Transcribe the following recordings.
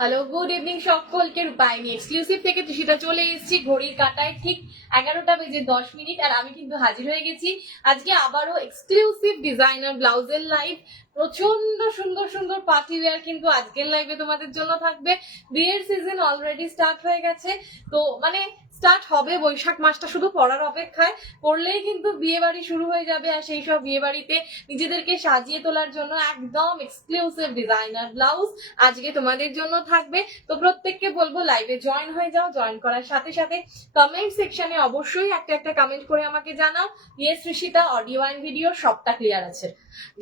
Hello, good evening সকলকে। রূপায়ণী exclusive থেকে তৃষিতা চলে এসেছি ঘড়ির কাঁটায় ঠিক 11টা বেজে 10 মিনিট, আর আমি কিন্তু হাজির হয়ে গেছি আজকে আবারও এক্সক্লুসিভ ডিজাইনার ব্লাউজের লাইভ। প্রচন্ড সুন্দর সুন্দর পার্টি ওয়্যার কিন্তু আজকের লাইভে তোমাদের জন্য থাকবে। বিয়ের সিজন অলরেডি স্টার্ট হয়ে গেছে, তো স্টার্ট হবে, বৈশাখ মাসটা শুধু পড়ার অপেক্ষায়, পড়লেই কিন্তু বিয়ে বাড়ি শুরু হয়ে যাবে। আর সেই সব বিয়ে বাড়িতে নিজেদেরকে সাজিয়ে তোলার জন্য একদম এক্সক্লুসিভ ডিজাইনার ব্লাউজ আজকে তোমাদের জন্য থাকবে। তো প্রত্যেককে বলবো লাইভে জয়েন হয়ে যাও। জয়েন করার সাথে সাথে কমেন্ট সেকশনে অবশ্যই একটা কমেন্ট করে আমাকে জানাও, yes Trishita, audio and video সবটা ক্লিয়ার আছে।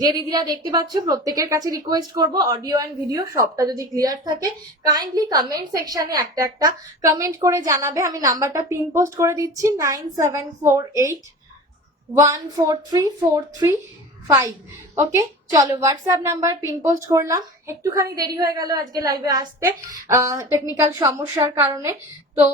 যে দিদিরা দেখতে পাচ্ছ প্রত্যেকের কাছে রিকোয়েস্ট করব, অডিও অ্যান্ড ভিডিও সবটা যদি ক্লিয়ার থাকে কাইন্ডলি কমেন্ট সেকশনে একটা কমেন্ট করে জানাবে। আমি নাম্বারটা পিন পোস্ট করে দিচ্ছি 9748143435। ওকে, চলো হোয়াটসঅ্যাপ নাম্বার পিন পোস্ট করলাম। একটুখানি দেরি হয়ে গেল আজকে লাইভে আসতে টেকনিক্যাল সমস্যার কারণে, তো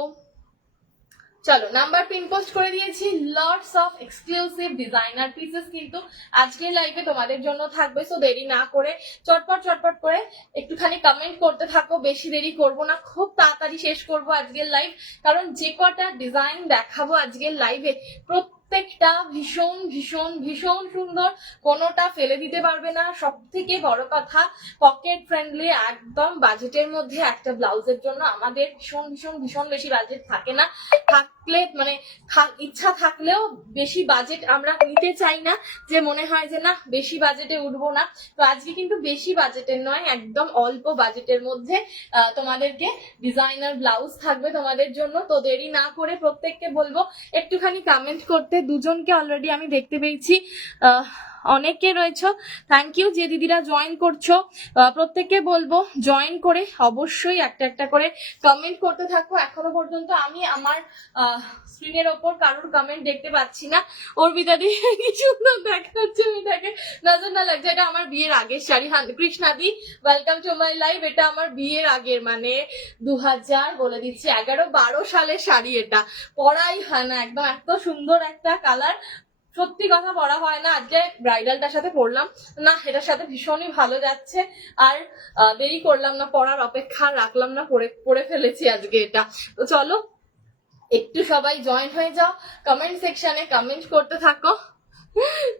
চলো নাম্বার পিন পোস্ট করে দিয়েছি। Lots of exclusive designer pieces কিন্তু আজকের লাইভে তোমাদের জন্য থাকবে। সো দেরি না করে চটপট করে একটুখানি কমেন্ট করতে থাকো। বেশি দেরি করব না, খুব তাড়াতাড়ি শেষ করব আজকের লাইভ, কারণ যে কটা ডিজাইন দেখাবো আজকের লাইভে প্রত্যেকটা ভীষণ ভীষণ ভীষণ সুন্দর, কোনোটা ফেলে দিতে পারবে না। সব থেকে বড় কথা পকেট ফ্রেন্ডলি, একদম বাজেটের মধ্যে একটা ব্লাউজের জন্য আমাদের ভীষণ ভীষণ ভীষণ বেশি বাজেট থাকে না। থাকলে ইচ্ছা থাকলেও বেশি বাজেট আমরা নিতে চাই না, যে মনে হয় যে না বেশি বাজেটে উঠবো না। তো আজকে কিন্তু বেশি বাজেটের নয়, একদম অল্প বাজেটের মধ্যে তোমাদেরকে ডিজাইনার ব্লাউজ থাকবে তোমাদের জন্য। তো দেরি না করে প্রত্যেককে বলবো একটুখানি কমেন্ট করতে। দুজনকে অলরেডি আমি দেখতে পেয়েছি, অনেকে রয়েছে, থ্যাংক ইউ। যে দিদিরা জয়েন করছো প্রত্যেককে বলবো জয়েন করে অবশ্যই একটা করে কমেন্ট করতে থাকো। এখনো পর্যন্ত আমি আমার স্ক্রিনের ওপর কারোর কমেন্ট দেখতে পাচ্ছি না। অর্পিতা দি কি সুন্দর দেখা হচ্ছে, মেয়েটাকে নজর না লাগছে। এটা আমার বিয়ের আগের শাড়ি। কৃষ্ণা দি ওয়েলকাম টু মাই লাইভ। এটা আমার বিয়ের আগের, মানে 2000 বলে দিচ্ছি 11-12 সালের শাড়ি। এটা পরাই হয় না, একদম এত সুন্দর একটা কালার, সত্যি কথা পরা হয় না। আজকে ব্রাইডালটার সাথে পরলাম না, এটার সাথে ভীষণই ভালো যাচ্ছে। আর দেরি করলাম না, পরার অপেক্ষা রাখলাম না, পরে ফেলেছি আজকে এটা। তো চলো একটু সবাই জয়েন হয়ে যাও, কমেন্ট সেকশনে কমেন্ট করতে থাকো।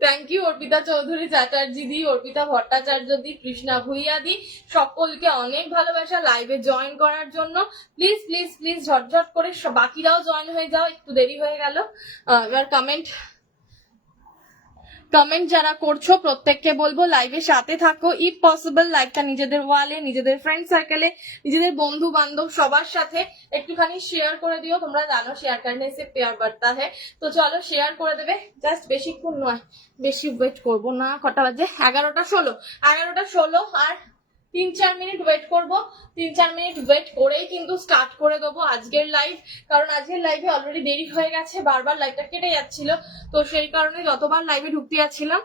থ্যাংক ইউ অর্পিতা চৌধুরী চ্যাটার্জি দি, অর্পিতা ভট্টাচার্য দি, কৃষ্ণা ভুইয়া দি, সকলকে অনেক ভালোবাসা লাইভে জয়েন করার জন্য। প্লিজ প্লিজ প্লিজ ঝটঝট করে বাকিরাও জয়েন হয়ে যাও, একটু দেরি হয়ে গেল। এবার কমেন্ট যারা করছো প্রত্যেককে বলবো লাইভের সাথে থাকো। ইফ পসিবল লাইভটা নিজেদের ওয়ালে, নিজেদের ফ্রেন্ড সার্কেলে, নিজেদের বন্ধু বান্ধব সবার সাথে একটুখানি শেয়ার করে দিও। তোমরা জানো শেয়ার করলে সে পেয়ার বাড়তা হয়। তো চলো শেয়ার করে দেবে, জাস্ট বেশিক্ষণ নয়, বেশি ওয়েট করবো না। কটা বাজে? 11টা 16 আর 3-4 মিনিট ওয়েট করবো। 3-4 মিনিট ওয়েট করেই কিন্তু স্টার্ট করে দেবো আজকের লাইভ, কারণ আজকের লাইভে অলরেডি দেরি হয়ে গেছে, বারবার লাইভটা কেটে যাচ্ছিল। তো সেই কারণে যতবার লাইভে ঢুকতে যাচ্ছিলাম।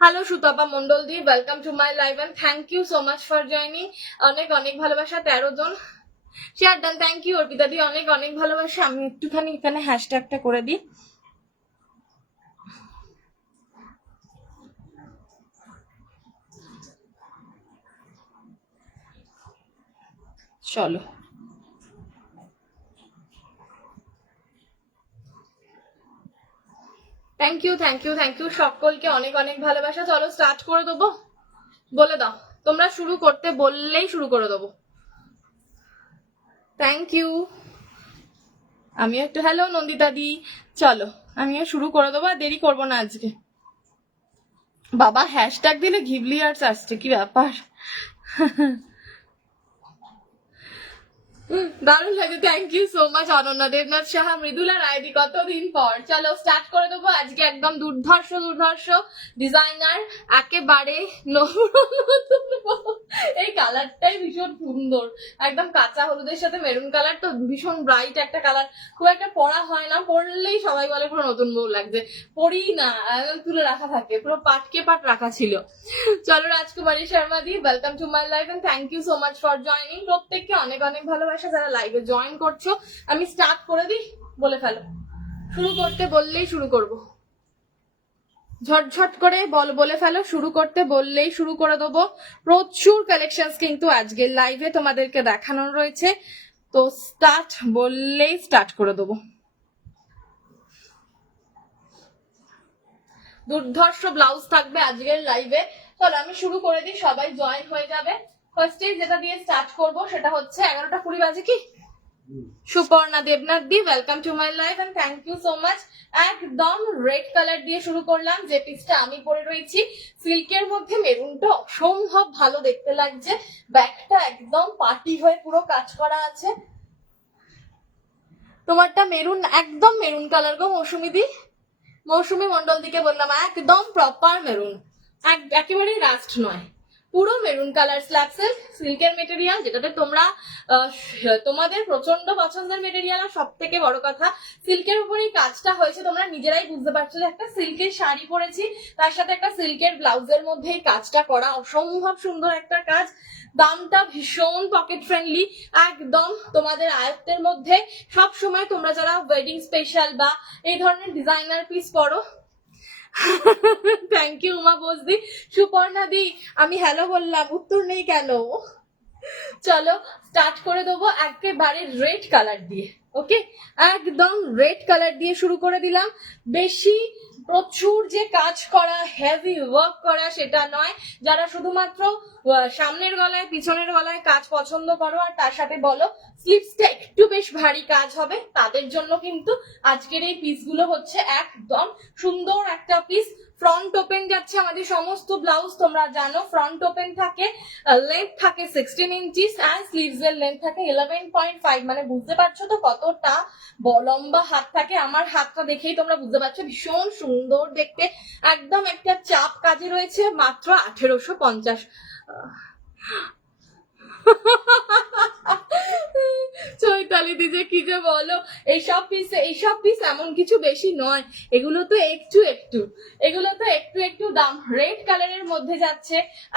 Hello Sutapa Mondal di, welcome to my live and thank you so much for joining. অনেক অনেক ভালোবাসা, 13 জন share done. Thank you Arpita di, অনেক অনেক ভালোবাসা। আমি একটুখানি এখানে হ্যাশট্যাগটা করে দিই। চলো থ্যাংক ইউ সকলকে অনেক অনেক ভালোবাসা। চলো স্টার্ট করে দেবো, বলে দাও তোমরা শুরু করতে বললেই শুরু করে দেবো। Thank you. আমিও একটু হ্যালো নন্দিতা দি। চলো আমিও শুরু করে দেবো, আর দেরি করবো না আজকে। বাবা হ্যাশট্যাগ দিলে ঘিবলি আর্টস আসছে, কি ব্যাপার? দারুণ লাগে, thank you so much Ananya Debnath Saha, Mridula রায়দি, কতদিন পর। চলো স্টার্ট করে দেবো আজকে একদম দুর্ধর্ষ ডিজাইনার, একেবারে এই কালারটাই ভীষণ সুন্দর, একদম কাঁচা হলুদের সাথে মেরুন কালার, তো ভীষণ ব্রাইট একটা কালার। খুব একটা পরা হয় না, পরলেই সবাই বলে পুরো নতুন বউ লাগছে। পরি না, তুলে রাখা থাকে, পুরো পাটকে পাট রাখা ছিল। চলো Rajkumari Sharma di, welcome to my live and thank you so much for joining. প্রত্যেককে অনেক অনেক ভালোবাসা যারা লাইভে জয়েন করছো। আমি স্টার্ট করে দিই, বলে ফেলো। শুরু করতে বললেই শুরু করব। ঝটঝট করে বলে ফেলো, শুরু করতে বললেই শুরু করে দেবো। প্রচুর কালেকশনস কিন্তু আজকের লাইভে তোমাদেরকে দেখানোর রয়েছে, তো স্টার্ট বললেই স্টার্ট করে দেবো। দুর্ধর্ষ ব্লাউজ থাকবে আজকের লাইভে। চলো আমি শুরু করে দিই, সবাই জয়েন হয়ে যাবে। ফার্স্টে যেটা দিয়ে স্টার্ট করব সেটা হচ্ছে 11:20 বাজে কি, Suparna Debnath di, welcome to my life and thank you so much. একদম রেড কালার দিয়ে শুরু করলাম, যে পিসটা আমি পরে রয়েছি। সিল্কের মধ্যে মেরুনটা অসম্ভব ভালো দেখতে লাগছে, ব্যাকটা একদম পার্টি হয়ে পুরো কাজ করা আছে। তোমারটা মেরুন, একদম মেরুন কালার গো মৌসুমি দি, মৌসুমি মন্ডল দিকে বললাম, একদম প্রপার মেরুন, একেবারেই রাস্ট নয়, পুরো মেরুন কালার। স্ল্যাব সিল্ক, সিল্কের মেটেরিয়াল, যেটাতে তোমরা তোমাদের প্রচন্ড পছন্দের মেটেরিয়াল। আর সব থেকে বড় কথা, সিল্কের উপরেই কাজটা হয়েছে, তোমরা নিজেরাই বুঝতে পারছো যে একটা সিল্কের শাড়ি পরেছি, তার সাথে একটা সিল্কের ব্লাউজের মধ্যে কাজটা করা, অসম্ভব সুন্দর একটা কাজ। দামটা ভীষণ পকেট ফ্রেন্ডলি, একদম তোমাদের আয়ত্তের মধ্যে। সব সময় তোমরা যারা ওয়েডিং স্পেশাল বা এই ধরনের ডিজাইনার পিস পরো, থ্যাংক ইউ উমা বোসদি। সুপর্ণা দি, আমি হ্যালো বললাম, উত্তর নেই কেন? চলো স্টার্ট করে দেবো একেবারে রেড কালার দিয়ে। ওকে, একদম রেড কালার দিয়ে শুরু করে দিলাম। বেশি প্রচুর যে কাজ করা, হেভি ওয়ার্ক করা সেটা নয়। যারা শুধুমাত্র সামনের গলায় পিছনের গলায় কাজ পছন্দ করো আর তার সাথে বলো স্লিভসটা একটু বেশ ভারী কাজ হবে, তাদের জন্য কিন্তু আজকের এই পিসগুলো হচ্ছে একদম সুন্দর একটা পিস। ফ্রন্ট ওপেন যাচ্ছে আমাদের সমস্ত ব্লাউজ, তোমরা জানো ফ্রন্ট ওপেন থাকে, লেন্থ থাকে 16 ইঞ্চিস আর স্লিভস এর লেন্থ থাকে 11.5। মানে বুঝতে পারছো তো কতটা লম্বা হাত থাকে। আমার হাতটা দেখেই তোমরা বুঝতে পারছো, ভীষণ সুন্দর দেখতে, একদম একটা চাপ কাজে রয়েছে। মাত্র 1850। চৈতালি দিদি কি যে বলো, এইসব পিস এমন কিছু বেশি নয়, এগুলো তো একটু দাম। রেড কালারের মধ্যে যাচ্ছে,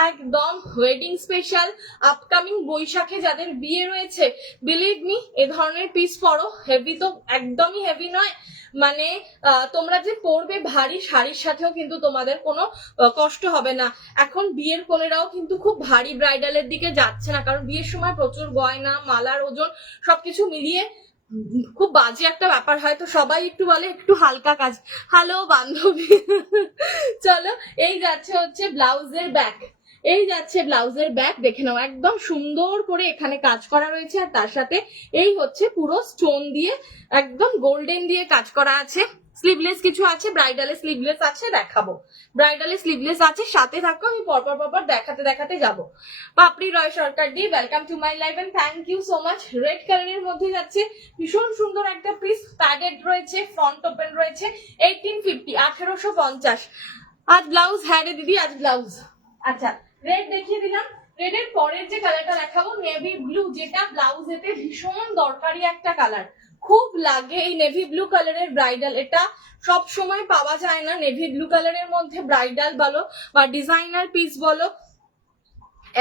একদম ওয়েডিং স্পেশাল। আপকামিং বৈশাখে যাদের বিয়ে রয়েছে, বিলিভ মি এ ধরনের পিস পরো। হেভি তো একদমই হেভি নয়, মানে তোমরা যে পরবে ভারী শাড়ির সাথেও কিন্তু তোমাদের কোনো কষ্ট হবে না। এখন বিয়ের কোনেরাও কিন্তু খুব ভারী ব্রাইডালের দিকে যাচ্ছে না, কারণ বিয়ের সময় প্রচুর গয়না, মালার ওজন সবকিছু মিলিয়ে খুব বাজে একটা ব্যাপার হয়, তো সবাই একটু বলে একটু হালকা কাজ। হ্যালো বান্ধবী। চলো এই যাচ্ছে হচ্ছে ব্লাউজের ব্যাক, দেখে নাও, একদম সুন্দর করে এখানে কাজ করা রয়েছে। আর তার সাথে এই হচ্ছে পুরো স্টোন দিয়ে, একদম গোল্ডেন দিয়ে কাজ করা আছে। স্লিভলেস কিছু আছে, ব্রাইডালে স্লিভলেস আছে, দেখাবো। ব্রাইডালে স্লিভলেস আছে, সাথে থাকো, আমি পরপর দেখাতে যাবো। Papri Roy Sarkar di, welcome to my life and thank you so much. Red কালারের মধ্যে যাচ্ছে, ভীষণ সুন্দর একটা পিস, প্যাডেড রয়েছে, ফ্রন্ট ওপেন রয়েছে, 1850, 1850। আজ ব্লাউজ, হ্যাঁ রে দিদি আজ ব্লাউজ। আচ্ছা রেড দেখিয়ে দিলাম, রেডের পরের যে কালারটা দেখাবো নেভি ব্লু, যেটা ব্লাউজেতে ভীষণ দরকারি একটা কালার, খুব লাগে এই নেভি ব্লু কালারের ব্রাইডাল। এটা সব সময় পাওয়া যায় না, নেভি ব্লু কালারের মধ্যে ব্রাইডাল বলো বা ডিজাইনার পিস বলো,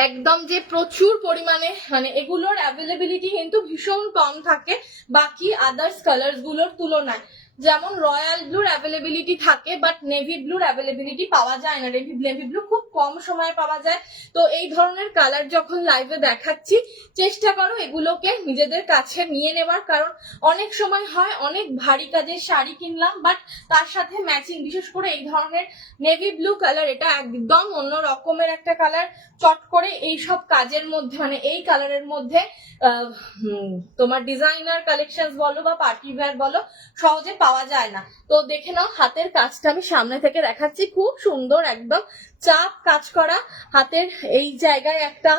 একদম যে প্রচুর পরিমাণে, মানে এগুলোর অ্যাভেলেবিলিটি কিন্তু ভীষণ কম থাকে বাকি আদার্স কালার্স গুলোর তুলনায়। যেমন রয়্যাল ব্লুর অ্যাভেলেবিলিটি থাকে, বাট নেভি ব্লুর অ্যাভেলেবিলিটি পাওয়া যায় না, নেভি ব্লু খুব কম সময় পাওয়া যায়। তো এই ধরনের কালার যখন লাইভে দেখাচ্ছি, চেষ্টা করো এগুলোকে নিজেদের কাছে নিয়ে নেওয়ার, কারণ অনেক সময় হয় অনেক ভারী কাজের শাড়ি কিনলাম, বাট তার সাথে ম্যাচিং, বিশেষ করে এই ধরনের নেভি ব্লু কালার, এটা একদম অন্য রকমের একটা কালার। চট করে এই সব কাজের মধ্যে, মানে এই কালারের মধ্যে তোমার ডিজাইনার কালেকশন বলো বা পার্টি ওয়্যার বলো, সহজে পাওয়া যায় না। তো দেখে নাও হাতের কাজটা আমি সামনে থেকে দেখাচ্ছি, খুব সুন্দর একদম চাপ কাজ করা। হাতের এই জায়গায় একটা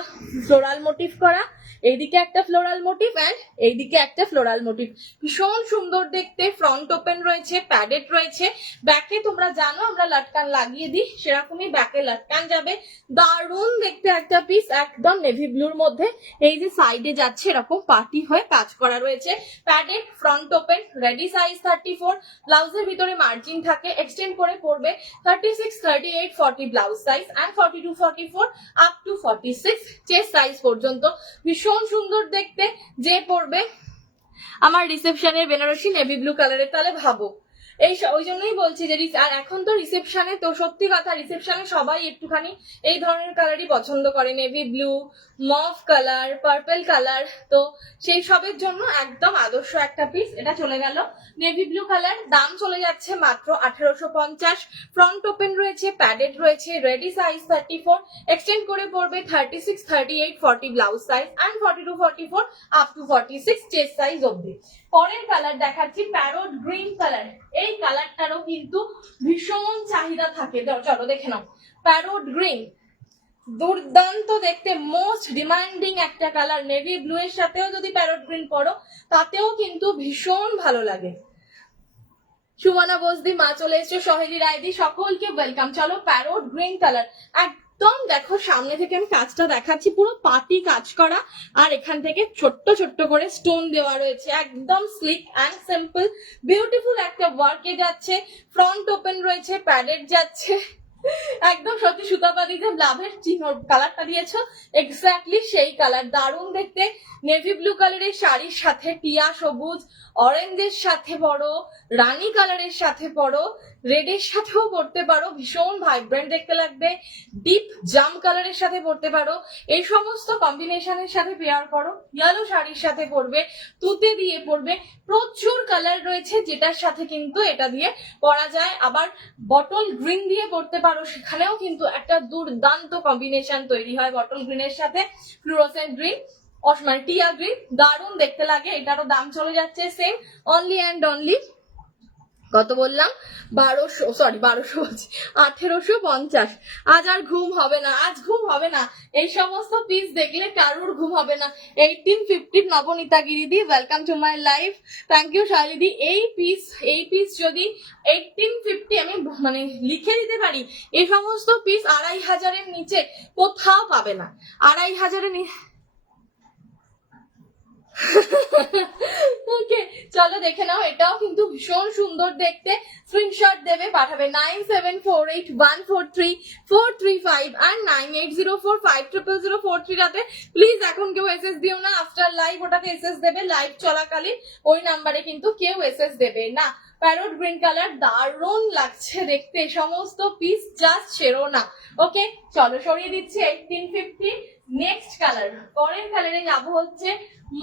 ফ্লোরাল মোটিভ করা, এইদিকে একটা ফ্লোরাল মোটিভ অ্যান্ড এইদিকে একটা ফ্লোরাল মোটিভ, ভীষণ সুন্দর দেখতে। ফ্রন্ট ওপেন রয়েছে, প্যাডেড রয়েছে। ব্যাকে তোমরা জানো আমরা লাটকান লাগিয়ে দিই, সেরকমই ব্যাকে লাটকান যাবে। দারুণ দেখতে একটা পিস, একদম নেভি ব্লুর মধ্যে। এই যে সাইডে যাচ্ছে এরকম পার্টি হয়ে কাজ করা রয়েছে, padded, front open, ready size 34। ব্লাউজের ভিতরে মার্জিন থাকে, এক্সটেন্ড করে পড়বে 36, 38, 40 blouse size and 42, 44 up to 46 chest size পর্যন্ত। ভীষণ সুন্দর দেখতে, যে পড়বে আমার রিসেপশনের বেনারসি নেভি ব্লু কালারের, তাহলে ভাবো ওই জন্যই বলছি যে আর এখন তো রিসেপশনে, তো সত্যি কথা রিসেপশনে সবাই একটুখানি এই ধরনের কালারই পছন্দ করে, navy blue, mauve colour, purple colour, তো সেই সবের জন্য একদম আদর্শ একটা পিস। এটা চলে গেল নেভি ব্লু কালার, দাম চলে যাচ্ছে মাত্র 1850। ফ্রন্ট ওপেন রয়েছে, প্যাডেড রয়েছে, রেডি সাইজ 34, এক্সটেন্ড করে পড়বে 36, 38, 40 blouse size and 42, 44 up to 46 chest size অবধি। পরের কালার দেখাচ্ছি প্যারোট গ্রিন কালার। এই কালারটারও কিন্তু ভীষণ চাহিদা থাকে, চলো দেখে নাও। প্যারোট গ্রিন দুর্দান্ত দেখতে, মোস্ট ডিমান্ডিং একটা কালার। নেভি ব্লু এর সাথেও যদি প্যারোট গ্রিন পরো তাতেও কিন্তু ভীষণ ভালো লাগে। সুমনা বসদি মা চলে এসছো, সহেলি রায়দি, সকলকে ওয়েলকাম। চলো প্যারোট গ্রিন কালার, একদম দেখো সামনে থেকে আমি কাজটা দেখাচ্ছি, পুরো পাটি কাজ করা, আর এখান থেকে ছোট্ট ছোট্ট করে স্টোন দেওয়া রয়েছে, একদম স্লিক অ্যান্ড সিম্পল বিউটিফুল একটা ওয়ার্কে যাচ্ছে। ফ্রন্ট ওপেন রয়েছে, প্যাডেড যাচ্ছে, একদম সত্যি সুতাপাতি যে লাভের চিহ্ন কালারটা দিয়েছো এক্স্যাক্টলি সেই কালার, দারুণ দেখতে। নেভি ব্লু কালারের শাড়ির সাথে টিয়া সবুজ, অরেঞ্জের সাথে পরো, রানী কালারের সাথে পরো, রেডের সাথেও পরতে পারো, ভীষণ ভাইব্রেন্ট দেখতে লাগবে। ডিপ জাম কালারের সাথে পরতে পারো, এই সমস্ত কম্বিনেশনের সাথে পেয়ার করো। ইয়েলো শাড়ির সাথে পরবে, তুতে দিয়ে পরবে, প্রচুর কালার রয়েছে যেটার সাথে কিন্তু এটা দিয়ে পরা যায়। আবার বটল গ্রিন দিয়ে পরতে পারো, সেখানেও কিন্তু একটা দুর্দান্ত কম্বিনেশন তৈরি হয় বটল গ্রিনের সাথে ফ্লুরোসেন্ট গ্রিন, মানে টিয়া গ্রিন, দারুণ দেখতে লাগে। এটারও দাম চলে যাচ্ছে সেম, অনলি অ্যান্ড অনলি কত বললাম, 1850। আজ আর ঘুম হবে না, আজ ঘুম হবে না, এই সমস্ত পিস দেখলে কারুর ঘুম হবে না। 1850 নবনীতা গিরিদি, welcome to my life, thank you শালিদি। এই পিস যদি 1850 আমি মানে লিখে দিতে পারি, এই সমস্ত পিস 2500-এর নিচে কোথাও পাবে না। 2500-এর ওকে চলো দেখে নাও, এটাও কিন্তু ভীষণ সুন্দর দেখতে। স্ক্রিনশট দেবে, পাঠাবে 9748143435 আর 9804500043 রাতে। প্লিজ এখন কেউ এসএস দিও না, আফটার লাইভ ওটাতে এসএস দেবে, লাইভ চলাকালীন ওই নাম্বারে কিন্তু কেউ এসএস দেবে না। প্যারোট গ্রিন কালার দারুণ লাগছে দেখতে, সমস্ত পিস জাস্ট সেরো না। ওকে চলো সরিয়ে দিচ্ছি 1850। নেক্সট কালার, পরের কালারে যাবো হচ্ছে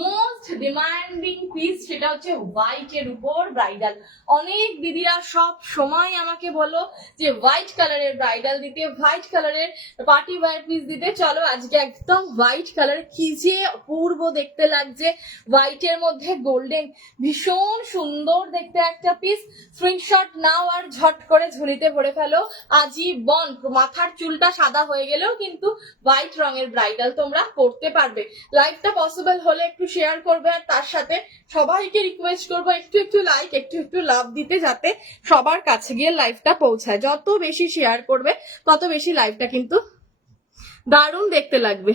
মোস্ট ডিমান্ডিং পিস, সেটা হচ্ছে হোয়াইট এর উপর ব্রাইডাল। অনেক দিদিরা সব সময় আমাকে বলো যে হোয়াইট কালারের ব্রাইডাল দিতে, হোয়াইট কালারের পার্টি ওয়্যার পিস দিতে। চলো আজকে একদম হোয়াইট কালার, কি যে অপূর্ব দেখতে লাগছে, হোয়াইট এর মধ্যে গোল্ডেন, ভীষণ সুন্দর দেখতে একটা পিস। স্ক্রিনশট নাও আর ঝট করে ঝুলিতে ভরে ফেলো, আজীবন মাথার চুলটা সাদা হয়ে গেলেও কিন্তু হোয়াইট রঙের ব্রাইডাল তোমরা করতে পারবে। লাইভটা পসিবল হলে একটু শেয়ার করবে, আর তার সাথে সবাইকে রিকোয়েস্ট করবো একটু একটু লাইক, একটু একটু লাভ দিতে, যাতে সবার কাছে গিয়ে লাইভটা পৌঁছায়। যত বেশি শেয়ার করবে তত বেশি লাইভটা কিন্তু দারুণ দেখতে লাগবে।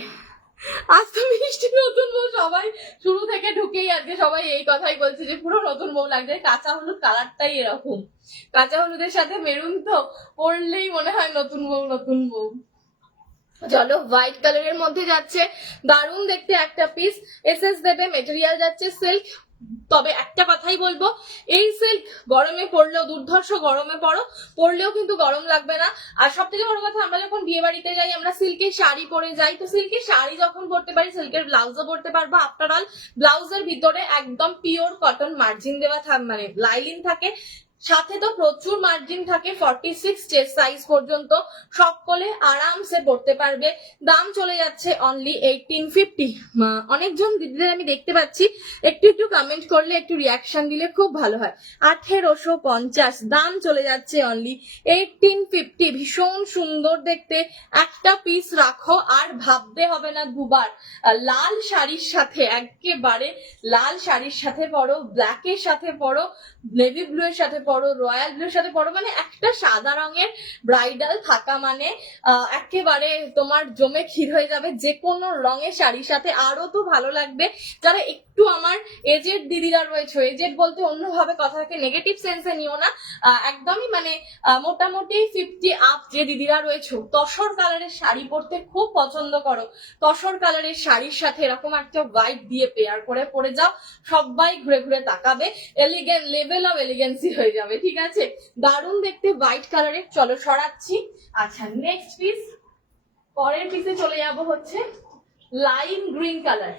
আজ তো মিষ্টি নতুন বউ, সবাই শুরু থেকে ঢুকেই আজকে সবাই এই কথাই বলছে যে পুরো নতুন বউ লাগছে। কাঁচা হলুদ কালারটাই এরকম, কাঁচা হলুদের সাথে মেরুন, তো পরলেই মনে হয় নতুন বউ নতুন বউ। চলো হোয়াইট কালারের মধ্যে যাচ্ছে, দারুণ দেখতে একটা পিস। এসএস দেবে, মেটেরিয়াল যাচ্ছে সিল্ক। তবে একটা কথাই বলবো, এই সিল্ক গরমে পড়লেও, দুর্ধর্ষ গরমে পড়লেও কিন্তু গরম লাগবে না। আর সব থেকে বড় কথা, আমরা যখন বিয়ে বাড়িতে যাই আমরা সিল্কের শাড়ি পরে যাই, তো সিল্কের শাড়ি যখন পরতে পারি সিল্কের ব্লাউজও পরতে পারবো। আফটার অল ব্লাউজের ভিতরে একদম পিওর কটন মার্জিন দেওয়া মানে লাইলিন থাকে, সাথে তো প্রচুর মার্জিন থাকে, 46 চেস্ট সাইজ পর্যন্ত সকলে আরামসে পড়তে পারবে। দাম চলে যাচ্ছে অনলি 1850। অনেকজন দিদিদের আমি দেখতে পাচ্ছি, একটু একটু কমেন্ট করলে, একটু রিয়াকশন দিলে খুব ভালো হয়। 1850, দাম চলে যাচ্ছে অনলি 1850। ভীষণ সুন্দর দেখতে একটা পিস রাখো আর ভাবতে হবে না দুবার। লাল শাড়ির সাথে, একেবারে লাল শাড়ির সাথে পরো, ব্ল্যাকের সাথে পরো, নেভি ব্লু এর সাথে পরো, রয়্যাল ব্লু এর সাথে পরো, মানে একটা সাদা রঙের ব্রাইডাল থাকা মানে একেবারে তোমার জমে ক্ষীর হয়ে যাবে। যে কোনো রঙের শাড়ির সাথে আরো তো ভালো লাগবে। যারা একটু আমার এজেড দিদিরা রয়েছে, এজেড বলতে অন্যভাবে কথাটাকে নেগেটিভ সেন্সে নিও না, একদমই মানে মোটামুটি 50 আপ যে দিদিরা রয়েছে, তসর কালারের শাড়ি পরতে খুব পছন্দ করো, তসর কালারের শাড়ির সাথে এরকম একটা হোয়াইট দিয়ে পেয়ার করে পরে যাও, সবাই ঘুরে ঘুরে তাকাবে, এলিগেন্ট লেভেল অফ এলিগেন্সি হয়ে হয়ে যাবে, ঠিক আছে? দারুণ দেখতে হোয়াইট কালারের। চলো সরাচ্ছি। আচ্ছা নেক্সট পিস, পরের পিসে চলে যাব হচ্ছে লাইম গ্রিন কালার।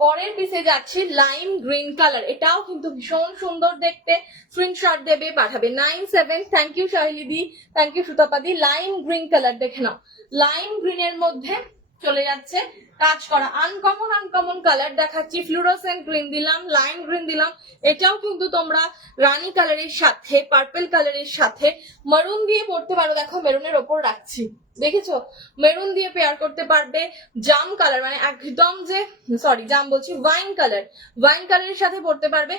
পরের পিসে যাচ্ছি লাইম গ্রিন কালার, এটাও কিন্তু ভীষণ সুন্দর দেখতে। স্ক্রিনশট দেবে, পাঠাবে 97। থ্যাংক ইউ শাহিদি, থ্যাংক ইউ সুতাপাদি। লাইম গ্রিন কালার দেখে নাও, লাইম গ্রিনের মধ্যে চলে যাচ্ছে কাজ করা। আনকমন কালার দেখাচ্ছি। ফ্লুরোসেন্ট গ্রিন দিলাম, লাইম গ্রিন দিলাম। এটাও কিন্তু তোমরা রানী কালারের সাথে, পার্পল কালারের সাথে মারুন দিয়ে পড়তে পারো। দেখো মেরুনের ওপর রাখছি, দেখেছো? মেরুন দিয়ে পেয়ার করতে পারবে। জাম কালার মানে একদম যে, সরি জাম বলছি, ওয়াইন কালার, ওয়াইন কালারের সাথে পড়তে পারবে।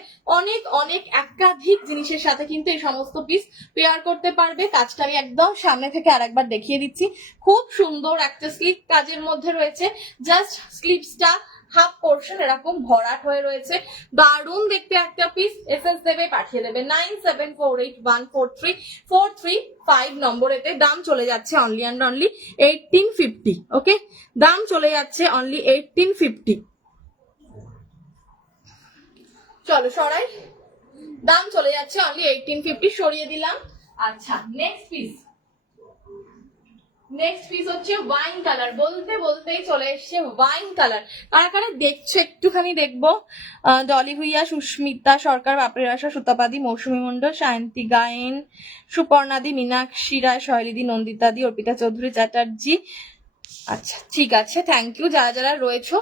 অনেক একাধিক জিনিসের সাথে কিন্তু এই সমস্ত পিস পেয়ার করতে পারবে। কাজটা আমি একদম সামনে থেকে আরেকবার দেখিয়ে দিচ্ছি। খুব সুন্দর একটা স্লিপ কাজের মধ্যে রয়েছে। জাস্ট স্লিপসটা হাফ পোর্শন এরকম ভরাট হয়ে রয়েছে। দারুণ দেখতে একটা পিস। এসএস দেবে, পাঠিয়ে দেবে 9748143435 নম্বরেতে। দাম চলে যাচ্ছে অনলি অ্যান্ড অনলি 1850। ওকে, দাম চলে যাচ্ছে অনলি 1850। চলো সরাই, দাম চলে যাচ্ছে অনলি 1850, সরিয়ে দিলাম। আচ্ছা নেক্সট পিস, নেক্সট পিস হচ্ছে ওয়াইন কালার। বলতেই চলে এসছে ওয়াইন কালার। কারা দেখছো একটুখানি দেখবো। ডলি ভুইয়া, সুস্মিতা সরকার, বাপরের আশা, সুতাপাদি, মৌসুমী মন্ডল, সায়ন্তী গায়েন, সুপর্ণাদি, মীনাক্ষী রায়, শৈলীদি, নন্দিতাদি, অর্পিতা চৌধুরী চ্যাটার্জি। আচ্ছা ঠিক আছে, থ্যাংক ইউ যারা রয়েছো।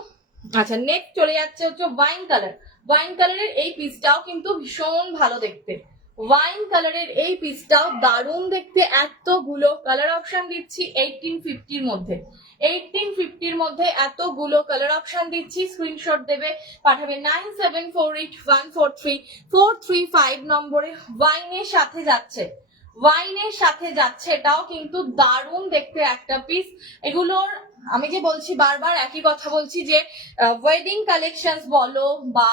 আচ্ছা নেক্সট চলে যাচ্ছে হচ্ছে ওয়াইন কালার। ওয়াইন কালারের এই পিসটাও কিন্তু ভীষণ ভালো দেখতে। ওয়াইন কালারের এই পিসটাও দারুণ দেখতে। এতগুলো কালার অপশন দিচ্ছি 1850-র মধ্যে। 1850-র মধ্যে এতগুলো কালার অপশন দিচ্ছি। স্ক্রিনশট দেবে, পাঠাবে 9748143435 নম্বরে। ওয়াইনের সাথে যাচ্ছে, ওয়াইনের সাথে যাচ্ছে, এটাও কিন্তু দারুণ দেখতে একটা পিস। এগুলোর আমি যে বলছি, বারবার একই কথা বলছি যে ওয়েডিং কালেকশনস বলো বা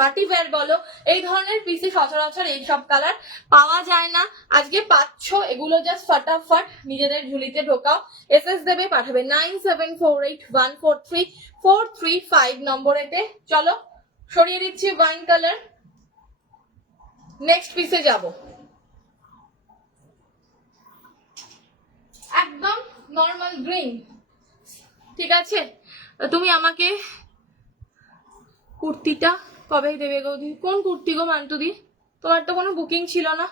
পার্টি ওয়্যার বলো, এই ধরনের পিসে সচরাচর এইসব কালার পাওয়া যায় না। আজকে পাচ্ছ, এগুলো জাস্ট ফটাফট নিজেদের ঝুলিতে ঢোকাও। এসএস দেবে, পাঠাবে 9748143435 নম্বরেতে। চলো সরিয়ে দিচ্ছি ওয়াইন কালার। নেক্সট পিসে যাব, একদম নর্মাল গ্রিন, ঠিক আছে? তুমি আমাকে কুর্তিটা কবে দেবে গো? কোন কুর্তি গো মান্টুদি? তোমার তো কোনো বুকিং ছিল না।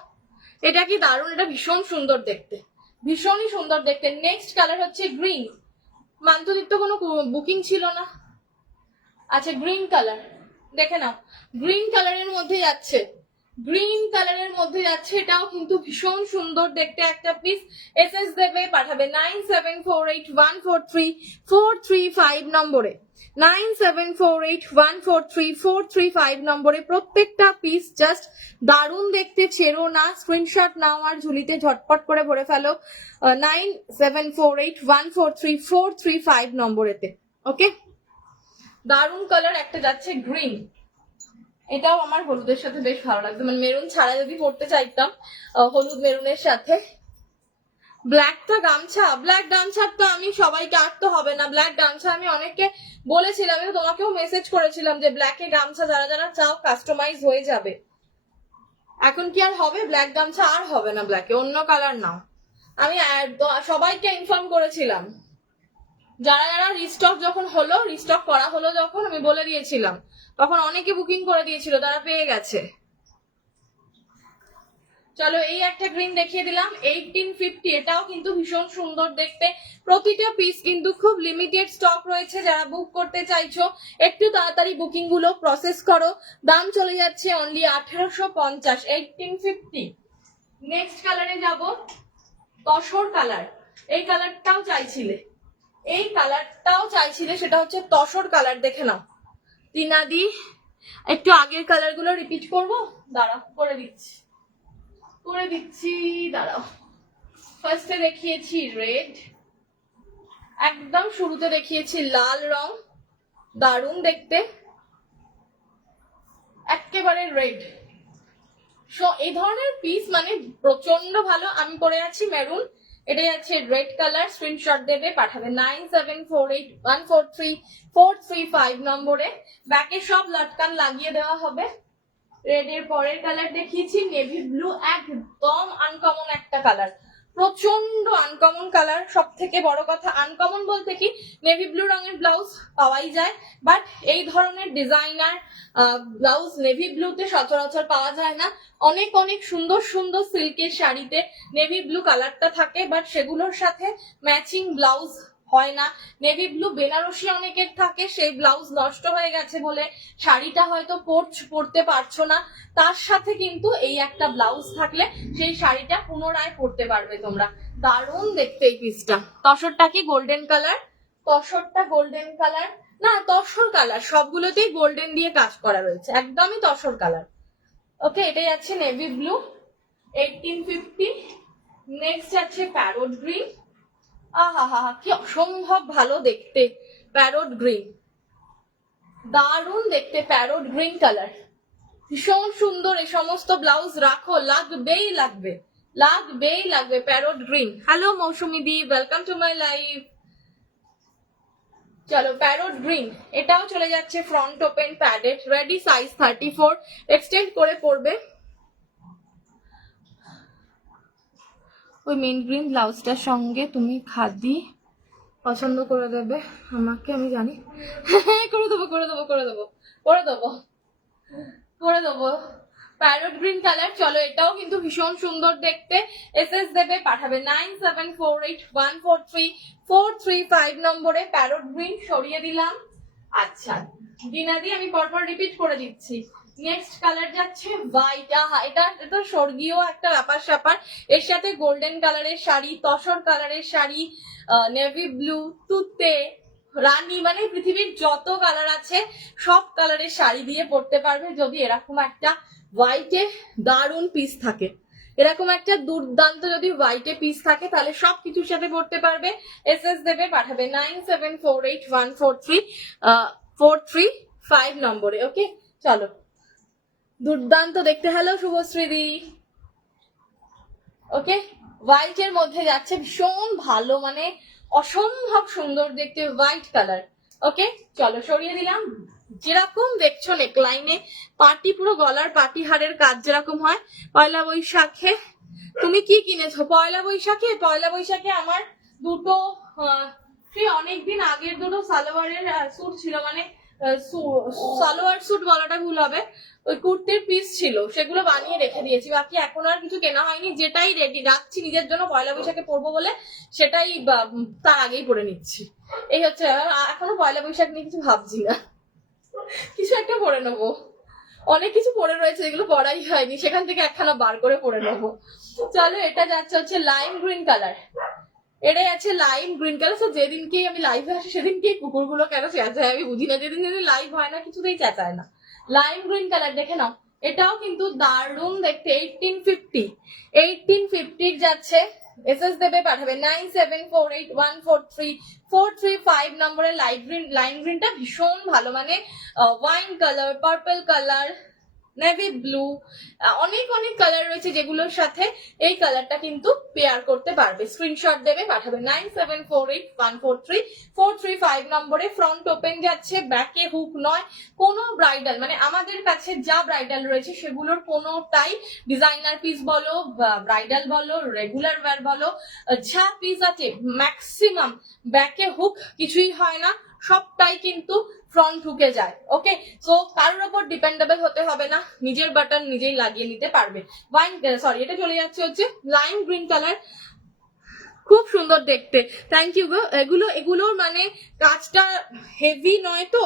এটা কি দারুণ, এটা ভীষণ সুন্দর দেখতে, ভীষণই সুন্দর দেখতে। নেক্সট কালার হচ্ছে গ্রিন। মান্টুদির তো কোনো বুকিং ছিল না। আচ্ছা গ্রিন কালার দেখে নাও, গ্রিন কালারের মধ্যে যাচ্ছে, গ্রিন কালারের মধ্যে যাচ্ছে। এটাও কিন্তু ভীষণ সুন্দর দেখতে একটা পিস। এসএস দেবে, পাঠাবে 9748143435 নম্বরে। 9748143435 নম্বরে। প্রত্যেকটা পিস জাস্ট দারুণ দেখতে, ছেড়ো না। স্ক্রিনশট নাও আর ঝুলিতে ঝটপট করে ভরে ফেলো 9748143435 নম্বরেতে। ওকে, দারুণ কালার একটা যাচ্ছে গ্রিন। এটাও আমার হলুদের সাথে বেশ ভালো লাগবে, মানে মেরুন ছাড়া যদি পড়তে চাইতাম, হলুদ মেরুনের সাথে। ব্ল্যাকটা গামছা, ব্ল্যাক গামছা তো আমি সবাইকে আঁকতে হবে না। ব্ল্যাক গামছা আমি অনেককে বলেছিলাম, আমি তোমাকেও মেসেজ করেছিলাম যে ব্ল্যাকে গামছা যারা চাও কাস্টমাইজ হয়ে যাবে। এখন কি আর হবে ব্ল্যাক গামছা? আর হবে না ব্ল্যাকে, অন্য কালার নাও। আমি সবাইকে ইনফর্ম করেছিলাম, যারা রিস্টক যখন হলো, রিস্টক করা হলো যখন, আমি বলে দিয়েছিলাম, তখন অনেকে বুকিং করে দিয়েছিল, তারা পেয়ে গেছে। চলো এই একটা গ্রিন দেখিয়ে দিলাম 1850। এটাও কিন্তু ভীষণ সুন্দর দেখতে। প্রতিটা পিস কিন্তু খুব লিমিটেড স্টক রয়েছে। যারা বুক করতে চাইছো একটু তাড়াতাড়ি বুকিং গুলো প্রসেস করো। দাম চলে যাচ্ছে অনলি 1850, 1850। নেক্সট কালারে যাব, তসর কালার। এই কালারটাও চাইছিলে, এই কালারটাও চাইছিলে, সেটা হচ্ছে তসর কালার। দেখে নাও তিনাদি, একটু আগের কালার গুলো রিপিট করবো, দাঁড়াও করে দিচ্ছি দাঁড়াও। ফার্স্টে দেখিয়েছি রেড, একদম শুরুতে দেখিয়েছি লাল রং, দারুণ দেখতে, একেবারে রেড। এই ধরনের পিস মানে প্রচন্ড ভালো। আমি পরে আছি মেরুন, এটা যাচ্ছে রেড কালার। স্ক্রিনশট দেবে, পাঠাবে 9748143435 নম্বরে। ব্যাকে সব লটকান লাগিয়ে দেওয়া হবে। রেড এর পরের কালার দেখিয়েছি নেভি ব্লু, একদম আনকমন একটা কালার, প্রচন্ড আনকমন কালার। সব থেকে বড় কথা আনকমন বলতে কি, নেভি ব্লু রঙের ব্লাউজ পাওয়াই যায়, বাট এই ধরনের ডিজাইনার ব্লাউজ নেভি ব্লুতে সচরাচর পাওয়া যায় না। অনেক অনেক সুন্দর সুন্দর সিল্কের শাড়িতে নেভি ব্লু কালারটা থাকে, বাট সেগুলোর সাথে ম্যাচিং ব্লাউজ হয় না। নেভি ব্লু বেনারসি অনেকের থাকে, সেই ব্লাউজ নষ্ট হয়ে গেছে বলে শাড়িটা হয়তো পরতে পারছো না, তার সাথে কিন্তু এই একটা ব্লাউজ থাকলে সেই শাড়িটা পুনরায় পরতে পারবে তোমরা। দারুণ দেখতে এই পিসটা। তসরটা কি গোল্ডেন কালার, তসরটা গোল্ডেন কালার, না তসর কালার, সবগুলোতেই গোল্ডেন দিয়ে কাজ করা রয়েছে, একদমই তসর কালার। ওকে, এটাই আছে নেভি ব্লু 1850। নেক্সট আছে প্যারোট গ্রিন, আহা হা হা কি অসম্ভব ভালো দেখতে প্যারোট গ্রিন, দারুণ দেখতে প্যারোট গ্রিন কালার, ভীষণ সুন্দর। এই সমস্ত ব্লাউজ রাখো, লাগবেই লাগবে, লাগবেই লাগবে প্যারোট গ্রিন। হ্যালো মৌসুমি দি, ওয়েলকাম টু মাই লাইভ। চলো প্যারোট গ্রিন, এটাও চলে যাচ্ছে front open padded, ready size 34, extend করে পরবে। ওই মেন গ্রিন ব্লাউজটার সঙ্গে তুমি খাদি পছন্দ করে দেবে আমাকে, আমি জানি। করে দেবো করে দেবো করে দেবো করে দেবো করে দেবো প্যারট গ্রিন কালার। চলো এটাও কিন্তু ভীষণ সুন্দর দেখতে। এসএস দেবে, পাঠাবে 9748143435 নম্বরে। প্যারট গ্রিন সরিয়ে দিলাম। আচ্ছা দিনাদি আমি পরপর রিপিট করে দিচ্ছি। নেক্সট কালার যাচ্ছে হোয়াইট, এটা এটা স্বর্গীয় একটা ব্যাপার স্যাপার। এর সাথে গোল্ডেন কালারের শাড়ি, তসর কালারের শাড়ি, নেভি ব্লু, তুতে, রানী, মানে পৃথিবীর যত কালার আছে সব কালারের শাড়ি দিয়ে পরতে পারবে যদি এরকম একটা হোয়াইটে দারুণ পিস থাকে। এরকম একটা দুর্দান্ত যদি হোয়াইটে পিস থাকে তাহলে সব কিছুর সাথে পরতে পারবে। এসএস দেবে, পাঠাবে 9748143435 নম্বরে। ওকে চলো, দুর্দান্ত দেখতে। হ্যালো শুভশ্রী দি। ওকে, হোয়াইট এর মধ্যে যাচ্ছে ভীষণ ভালো, মানে অসম্ভব সুন্দর দেখতে হোয়াইট কালার। ওকে চলো সরিয়ে দিলাম। যেরকম দেখছো নেকলাইনে পাটি, পুরো গলার পাটি হারের কাজ যেরকম হয় পয়লা বৈশাখে। তুমি কি কিনেছো পয়লা বৈশাখে? পয়লা বৈশাখে আমার দুটো সে অনেকদিন আগের দুটো সালোয়ারের স্যুট ছিল, মানে সালোয়ার স্যুট বলাটা ভুল হবে, ওই কুর্তির পিস ছিল, সেগুলো বানিয়ে রেখে দিয়েছি। বাকি এখন আর কিছু কেনা হয়নি, যেটাই রেডি রাখছি নিজের জন্য পয়লা বৈশাখে পরবো বলে সেটাই তার আগেই পরে নিচ্ছি। এই হচ্ছে, এখনো পয়লা বৈশাখ নিয়ে কিছু ভাবছি না, কিছু একটা পরে নেবো। অনেক কিছু পরে রয়েছে যেগুলো পরাই হয়নি, সেখান থেকে একখানা বার করে পরে নেবো। চলো এটা যাচ্ছে হচ্ছে লাইম গ্রিন কালার, এটাই আছে লাইম গ্রিন কালার। যেদিনকেই আমি লাইভে আসি সেদিনকেই কুকুরগুলো কেন চেঁচায় আমি বুঝি না, যেদিন যেদিন লাইভ হয় না কিছুতেই চেঁচায় না। লাইম গ্রিন কালার দেখে নাও, এটাও কিন্তু দারুণ দেখতে। 1850 যাচ্ছে। এসএস দেবে, পাঠাবে 9748143435 নম্বরে। লাইম গ্রিনটা ভীষণ ভালো, মানে wine colour, purple colour, navy blue, অনেক অনেক কালার রয়েছে যেগুলোর সাথে এই কালারটা কিন্তু পেয়ার করতে পারবে। স্ক্রিনশট দেবে, পাঠাবে 9748143435 নম্বরে। ফ্রন্ট ওপেন যাচ্ছে, ব্যাকে হুক নয়। কোনো ব্রাইডাল, মানে আমাদের কাছে যা ব্রাইডাল রয়েছে সেগুলোর কোনোটাই ডিজাইনার পিস বলো, ব্রাইডাল বলো, রেগুলার ওয়্যার বলো, যা পিস আছে ম্যাক্সিমাম ব্যাকে হুক কিছুই হয় না, সবটাই কিন্তু ফ্রন্ট হুকে যায়। ওকে, সো কারোর উপর ডিপেন্ডেবল হতে হবে না, নিজের বাটন নিজেই লাগিয়ে নিতে পারবে। এটা চলে যাচ্ছে হচ্ছে লাইম গ্রিন কালার, খুব সুন্দর দেখতে। থ্যাংক ইউ গো। এগুলোর মানে কাজটা হেভি নয় তো,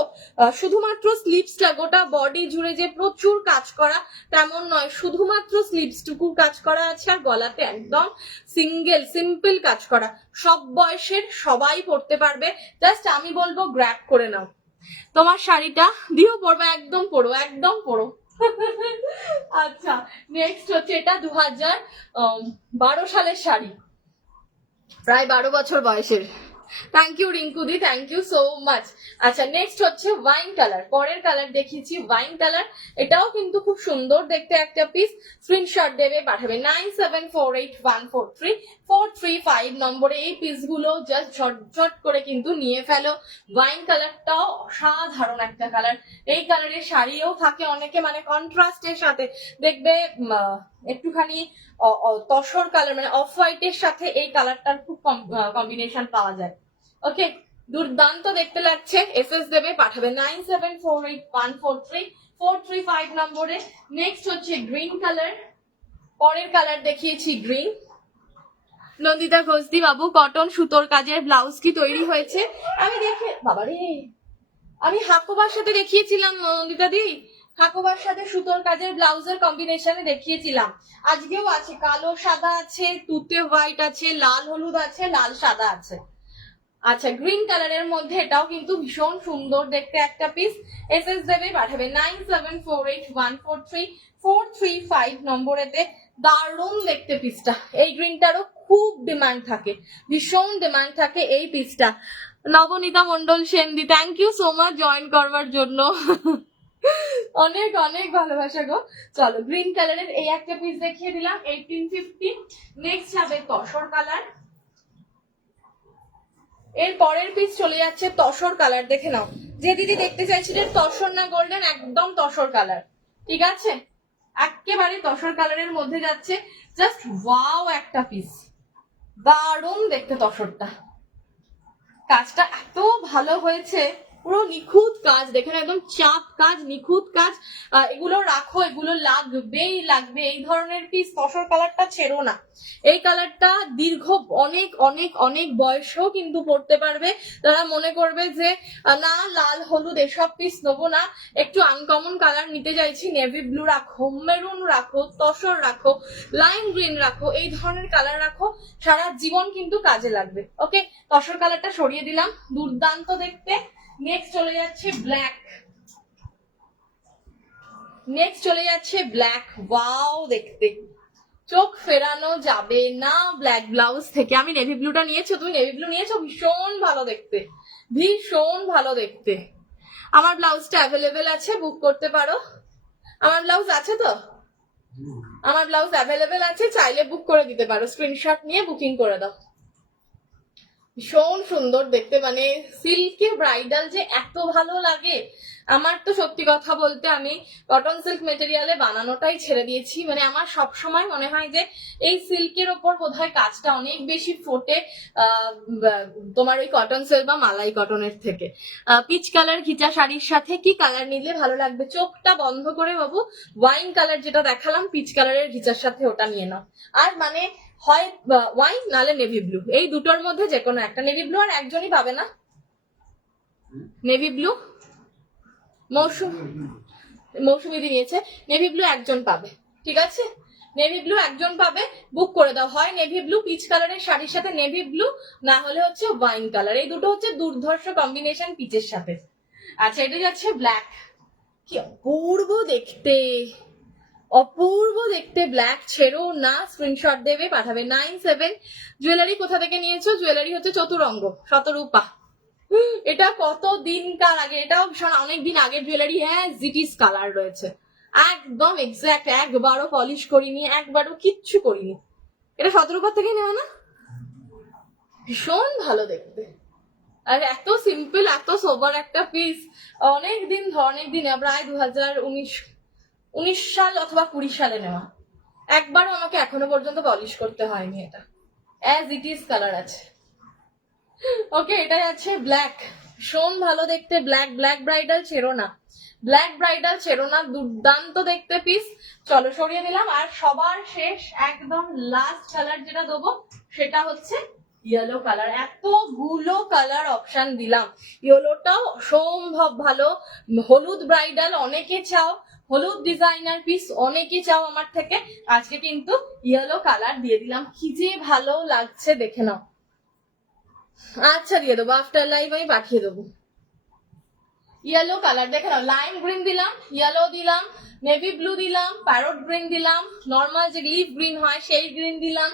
শুধুমাত্র স্লিভসটা, গোটা বডি জুড়ে যে প্রচুর কাজ করা তেমন নয়, শুধুমাত্র স্লিভসটুকু কাজ করা আছে, আর গলাতে একদম সিম্পল কাজ করা। সব বয়সের সবাই পরতে পারবে, জাস্ট আমি বলবো গ্র্যাব করে নাও তোমার শাড়িটা, দিও পরবে, একদম পরো, একদম পরো। আচ্ছা নেক্সট হচ্ছে, এটা 2012 সালের শাড়ি, প্রায় 12 বছর বয়সের। থ্যাংক ইউ রিঙ্কুদি, থ্যাংক ইউ সো মাচ। আচ্ছা নেক্সট হচ্ছে ওয়াইন কালার, পরের কালার দেখিয়েছি ওয়াইন কালার, এটাও কিন্তু খুব সুন্দর দেখতে একটা পিস। স্ক্রিনশট দেবে পাঠাবে 9748143435 নম্বরে এই পিসগুলো জাস্ট ঝটঝট করে কিন্তু নিয়ে ফেলো। ওয়াইন কালারটাও অসাধারণ একটা কালার, এই কালারের শাড়িও থাকে অনেকে, মানে কন্ট্রাস্টের সাথে দেখবে একটুখানি তসর কালার মানে অফ হোয়াইটের সাথে এই কালারটার খুব কম্বিনেশন পাওয়া যায়। ওকে, দুর্দান্ত দেখতে লাগছে। এসএস দেবে পাঠাবে 9748143435 নম্বরে। নেক্সট হচ্ছে গ্রিন কালার, পরের কালার দেখিয়েছি গ্রিন। নন্দিতা ঘোষদি বাবু, কটন সুতোর কাজের ব্লাউজ কি তৈরি হয়েছে? আমি দেখে বাবারে, আমি হাকোবার সাথে দেখিয়েছিলাম নন্দিতা দি, হাকোবার সাথে সুতোর কাজের ব্লাউজের কম্বিনেশনে দেখিয়েছিলাম। আজকেও আছে, কালো সাদা আছে, তুতে হোয়াইট আছে, লাল হলুদ আছে, লাল সাদা আছে। আচ্ছা গ্রিন কালারের মধ্যে এটাও কিন্তু ভীষণ সুন্দর দেখতে একটা পিস। এসএস দেবে পাঠাবে 9748143435 নম্বরেতে। দারুণ দেখতে পিসটা, এই গ্রিনটারও খুব ডিমান্ড থাকে, ভীষণ ডিমান্ড থাকে এই পিসটা। নবনীতা মন্ডল সেনদি, thank you so much join করবার জন্য। অনেক অনেক ভালোবাসা গো। চলো গ্রিন কালারের এই একটা পিস দেখিয়ে দিলাম 1850। নেক্সট যাবে তসর কালার, এর পরের পিস চলে যাচ্ছে তসর কালার। দেখে নাও, যে দিদি দেখতে চাইছিলেন তসর না গোল্ডেন, একদম তসর কালার, ঠিক আছে একেবারে তসর কালারের মধ্যে যাচ্ছে। জাস্ট ওয়াও একটা পিস, দারুণ দেখতে তসরটা, কাজটা এত ভালো হয়েছে, পুরো নিখুঁত কাজ, দেখেন একদম চাপ কাজ, নিখুঁত কাজ। এগুলো রাখো, এগুলো লাগবেই লাগবে, এই ধরনের পিস তসর কালারটা ছেড়ো না। এই কালারটা দীর্ঘ অনেক অনেক অনেক বয়সেও কিন্তু পড়তে পারবে। তারা মনে করবে যে না লাল হলুদ এসব পিস নেবো না, একটু আনকমন কালার নিতে চাইছি, নেভি ব্লু রাখো, মেরুন রাখো, তসর রাখো, লাইম গ্রিন রাখো, এই ধরনের কালার রাখো, সারা জীবন কিন্তু কাজে লাগবে। ওকে, তসর কালারটা সরিয়ে দিলাম, দুর্দান্ত দেখতে। নেক্সট চলে যাচ্ছে ব্ল্যাক, নেক্সট চলে যাচ্ছে ব্ল্যাক, ওয়াও দেখতে, চোখ ফেরানো যাবে না ব্ল্যাক ব্লাউজ থেকে। আমি নেভি ব্লুটা নিয়েছো, তুমি নেভি ব্লু নিয়েছো, ভীষণ ভালো দেখতে, ভীষণ ভালো দেখতে। আমার ব্লাউজটা অ্যাভেলেবেল আছে, বুক করতে পারো। আমার ব্লাউজ আছে তো, আমার ব্লাউজ অ্যাভেলেবেল আছে, চাইলে বুক করে দিতে পারো, স্ক্রিনশট নিয়ে বুকিং করে দাও। ভীষণ সুন্দর দেখতে, মানে সিল্কের ব্রাইডাল যে এত ভালো লাগে, আমার তো সত্যি কথা বলতে আমি কটন সিল্ক মেটেরিয়ালে বানানোটাই ছেড়ে দিয়েছি। মানে আমার সব সময় মনে হয় যে এই সিল্কের ওপর বোধহয় কাজটা অনেক বেশি ফোটে তোমার ওই কটন সিল্ক বা মালাই কটনের থেকে। পিচ কালার ঘিচা শাড়ির সাথে কি কালার নিলে ভালো লাগবে? চোখটা বন্ধ করে বাবু, ওয়াইন কালার যেটা দেখালাম পিচ কালারের ঘিচার সাথে ওটা নিয়ে নাও। আর মানে হয় ওয়াইন নালে নেভি ব্লু, এই দুটোর মধ্যে যে কোনো একটা। নেভি ব্লু আর একজনই পাবে না, নেভি ব্লু মৌসুমিদি নিয়েছে, নেভি ব্লু একজন পাবে, ঠিক আছে নেভি ব্লু একজন পাবে, বুক করে দাও। হয় নেভি ব্লু পিচ কালারের শাড়ির সাথে নেভি ব্লু, না হলে হচ্ছে ওয়াইন কালার, এই দুটো হচ্ছে দুর্ধর্ষ কম্বিনেশন পিচের সাথে। আচ্ছা এটা যাচ্ছে ব্ল্যাক, কি অপূর্ব দেখতে, অপূর্ব দেখতে, ব্ল্যাক ছেড়ো না, স্ক্রিনশট দেবে পাঠাবে 97। জুয়েলারি কোথা থেকে নিয়েছো? জুয়েলারি হচ্ছে চতুরঙ্গ শতরূপা। এটা কত দিনকার আগে, এটাও ভীষণ অনেকদিন আগের জুয়েলারি। হ্যাঁ জিটিস কালার রয়েছে, একদম এক্সাক্ট, একবারও পলিশ করিনি, একবারও কিচ্ছু করিনি। এটা শতরূপা থেকে নেওয়া না, ভীষণ ভালো দেখতে, আর এত সিম্পল এত সোবার একটা পিস। অনেকদিন প্রায় 2019 সাল অথবা 20 সালে নেওয়া, একবারও আমাকে এখনো পর্যন্ত পলিশ করতে হয়নি, এটা অ্যাজ ইট ইজ কালার আছে। ওকে এটা আছে ব্ল্যাক, ভীষণ ভালো দেখতে, ব্ল্যাক, ব্ল্যাক ব্রাইডাল ছেড়ো না, ব্ল্যাক ব্রাইডাল ছেড়ো না, দুর্দান্ত দেখতে পিস। চলো সরিয়ে দিলাম। আর সবার শেষ একদম লাস্ট কালার যেটা দেবো সেটা হচ্ছে ইয়েলো কালার। এতগুলো কালার অপশন দিলাম, ইয়েলোটাও অসম্ভব ভালো। হলুদ ব্রাইডাল অনেকে চাও, হলুদ ডিজাইনার পিস অনেকে চাও আমার থেকে, আজকে কিন্তু ইয়েলো কালার দিয়ে দিলাম, কি যে ভালো লাগছে দেখে নাও। আচ্ছা দিয়ে দেবো, আফটার লাইভ আমি পাঠিয়ে দেবো। ইয়েলো কালার দেখে নাও, লাইম গ্রিন দিলাম, ইয়েলো দিলাম, নেভি ব্লু দিলাম, প্যারট গ্রিন দিলাম, নর্মাল যে লিফ গ্রিন হয় সেই গ্রিন দিলাম,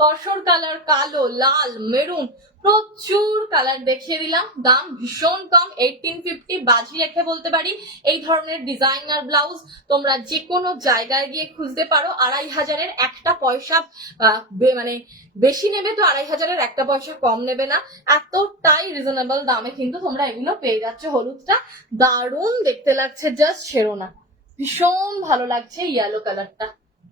তসর কালার, কালো, লাল, মেরুন, প্রচুর কালার দেখিয়ে দিলাম। দাম ভীষণ কম, 1850। বাজি রেখে বলতে পারি এই ধরনের ডিজাইনার ব্লাউজ তোমরা যে কোনো জায়গায় গিয়ে খুঁজতে পারো। 2500-এর একটা পয়সা মানে বেশি নেবে তো 2500-এর একটা পয়সা কম নেবে না, এতটাই রিজনেবল দামে কিন্তু তোমরা এগুলো পেয়ে যাচ্ছ। হলুদটা দারুণ দেখতে লাগছে, জাস্ট ছেড়ো না, ভীষণ ভালো লাগছে ইয়েলো কালারটা।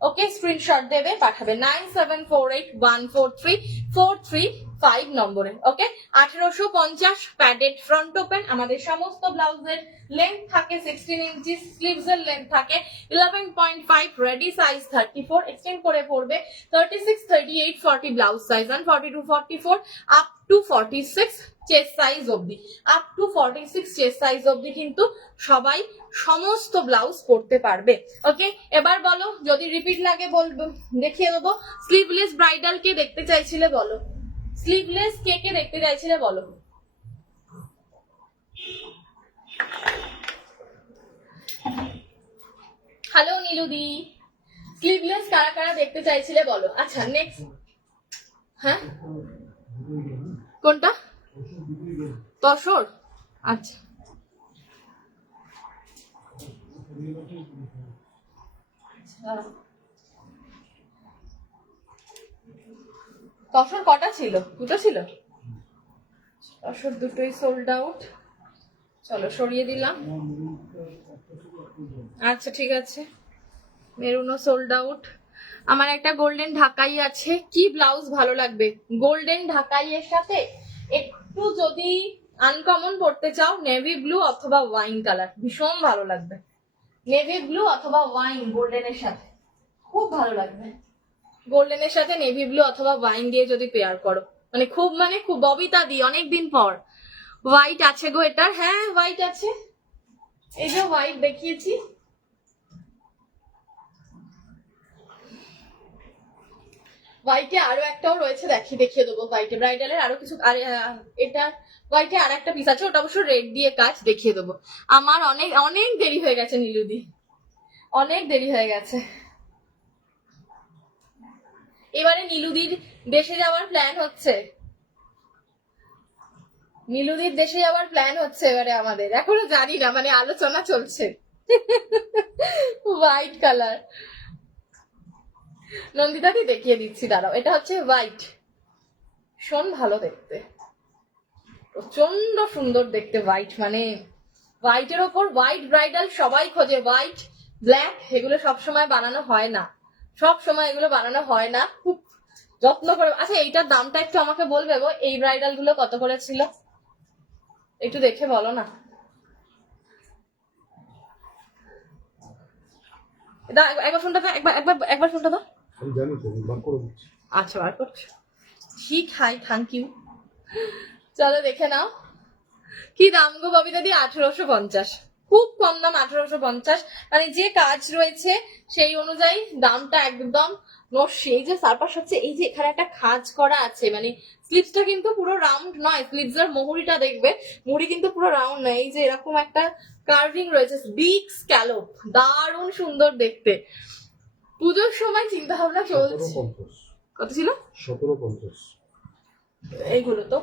ওকে, স্ক্রিনশট দেবে, পাঠাবে 9748143435 নম্বরে। ওকে, 1850 প্যাডেড ফ্রন্ট ওপেন। আমাদের সমস্ত ব্লাউজের লেন্থ থাকে 16 ইঞ্চি, স্লিভস এর লেন্থ থাকে 11.5, রেডি সাইজ 34, এক্সটেন্ড করে পড়বে 36, 38, 40 blouse size, 42, 44 up to 46 chest size অবধি, আপ টু 46 চেস্ট সাইজ অবধি কিন্তু সবাই সমস্ত ব্লাউজ পরতে পারবে। ওকে, এবার বলো, যদি রিপিট লাগে বলবো, দেখিয়ে দেবো। স্লিভলেস ব্রাইডাল কে দেখতে চাইছিলে বলো, স্লিভলেস কে কে দেখতে চাইছিলে বলো। হ্যালো নীলুদি, স্লিভলেস কারা কারা দেখতে চাইছিলে বলো। আচ্ছা নেক্সট, হ্যাঁ কোনটা, তসর? আচ্ছা তসর কটা ছিল? দুটো ছিল তসর, দুটোই সোল্ড আউট। চলো সরিয়ে দিলাম। আচ্ছা ঠিক আছে, মেরুনও সোল্ড আউট। আমার একটা গোল্ডেন ঢাকাই আছে, কি ব্লাউজ ভালো লাগবে গোল্ডেন ঢাকাই এর সাথে? একটু যদি আনকমন পড়তে চাও, নেভি ব্লু অথবা ওয়াইন কালার ভীষণ ভালো লাগবে। নেভি ব্লু অথবা ওয়াইন গোল্ডেনের সাথে খুব ভালো লাগবে। গোল্ডেনের সাথে নেভি ব্লু অথবা ওয়াইন দিয়ে যদি পেয়ার করো, মানে খুব ববিতা দি অনেকদিন পর। হোয়াইট আছে গো এটার, হ্যাঁ হোয়াইট আছে, এই যে হোয়াইট দেখিয়েছি। হোয়াইটে আরো একটাও রয়েছে, দেখিয়ে দেবো। হোয়াইটে ব্রাইডালের আরো কিছু, আর এটা হোয়াইটে আর একটা পিস আছে, ওটা অবশ্য রেড দিয়ে কাজ, দেখিয়ে দেবো। আমার অনেক অনেক দেরি হয়ে গেছে নীলুদি, অনেক দেরি হয়ে গেছে। এবারে নীলুদির দেশে যাওয়ার প্ল্যান হচ্ছে, নীলুদির দেশে যাওয়ার প্ল্যান হচ্ছে এবারে আমাদের, এখনো জানি না, মানে আলোচনা চলছে। হোয়াইট কালার নন্দিতাকে দেখিয়ে দিচ্ছি, দাঁড়াও। এটা হচ্ছে হোয়াইট, ভীষণ ভালো দেখতে, প্রচন্ড সুন্দর দেখতে হোয়াইট, মানে হোয়াইটের ওপর হোয়াইট ব্রাইডাল সবাই খোঁজে। হোয়াইট ব্ল্যাক এগুলো সবসময় বানানো হয় না, সব সময় এগুলো বানানো হয় না, খুব যত্ন করে। আচ্ছা এইটার দামটা একটু আমাকে বলবে গো, এই ব্রাইডাল গুলো কত করে ছিল একটু দেখে বলো না। একবার ফোনটা দাও, একবার ফোনটা দাও। আচ্ছা বার করছি, ঠিক হাই, থ্যাংক ইউ। চলো দেখে নাও কি দাম গো ববিতা দি, 1850, খুব কম দাম, 1850। মানে যে কাজ রয়েছে সেই অনুযায়ী দামটা একদম নস্যি। এই যে সারপাস হচ্ছে, এই যে এখানে একটা খাজ করা আছে, মানে স্লিভসটা কিন্তু পুরো রাউন্ড নয়, স্লিভস এর মুহুরিটা দেখবে, মুহুরি কিন্তু পুরো রাউন্ড নয়, এই যে এরকম একটা কার্ভিং রয়েছে, বিগ স্ক্যালপ, দারুণ সুন্দর দেখতে। পুজোর সময় চিন্তা ভাবনা চলছে। কত ছিল? 1750। এইগুলো তো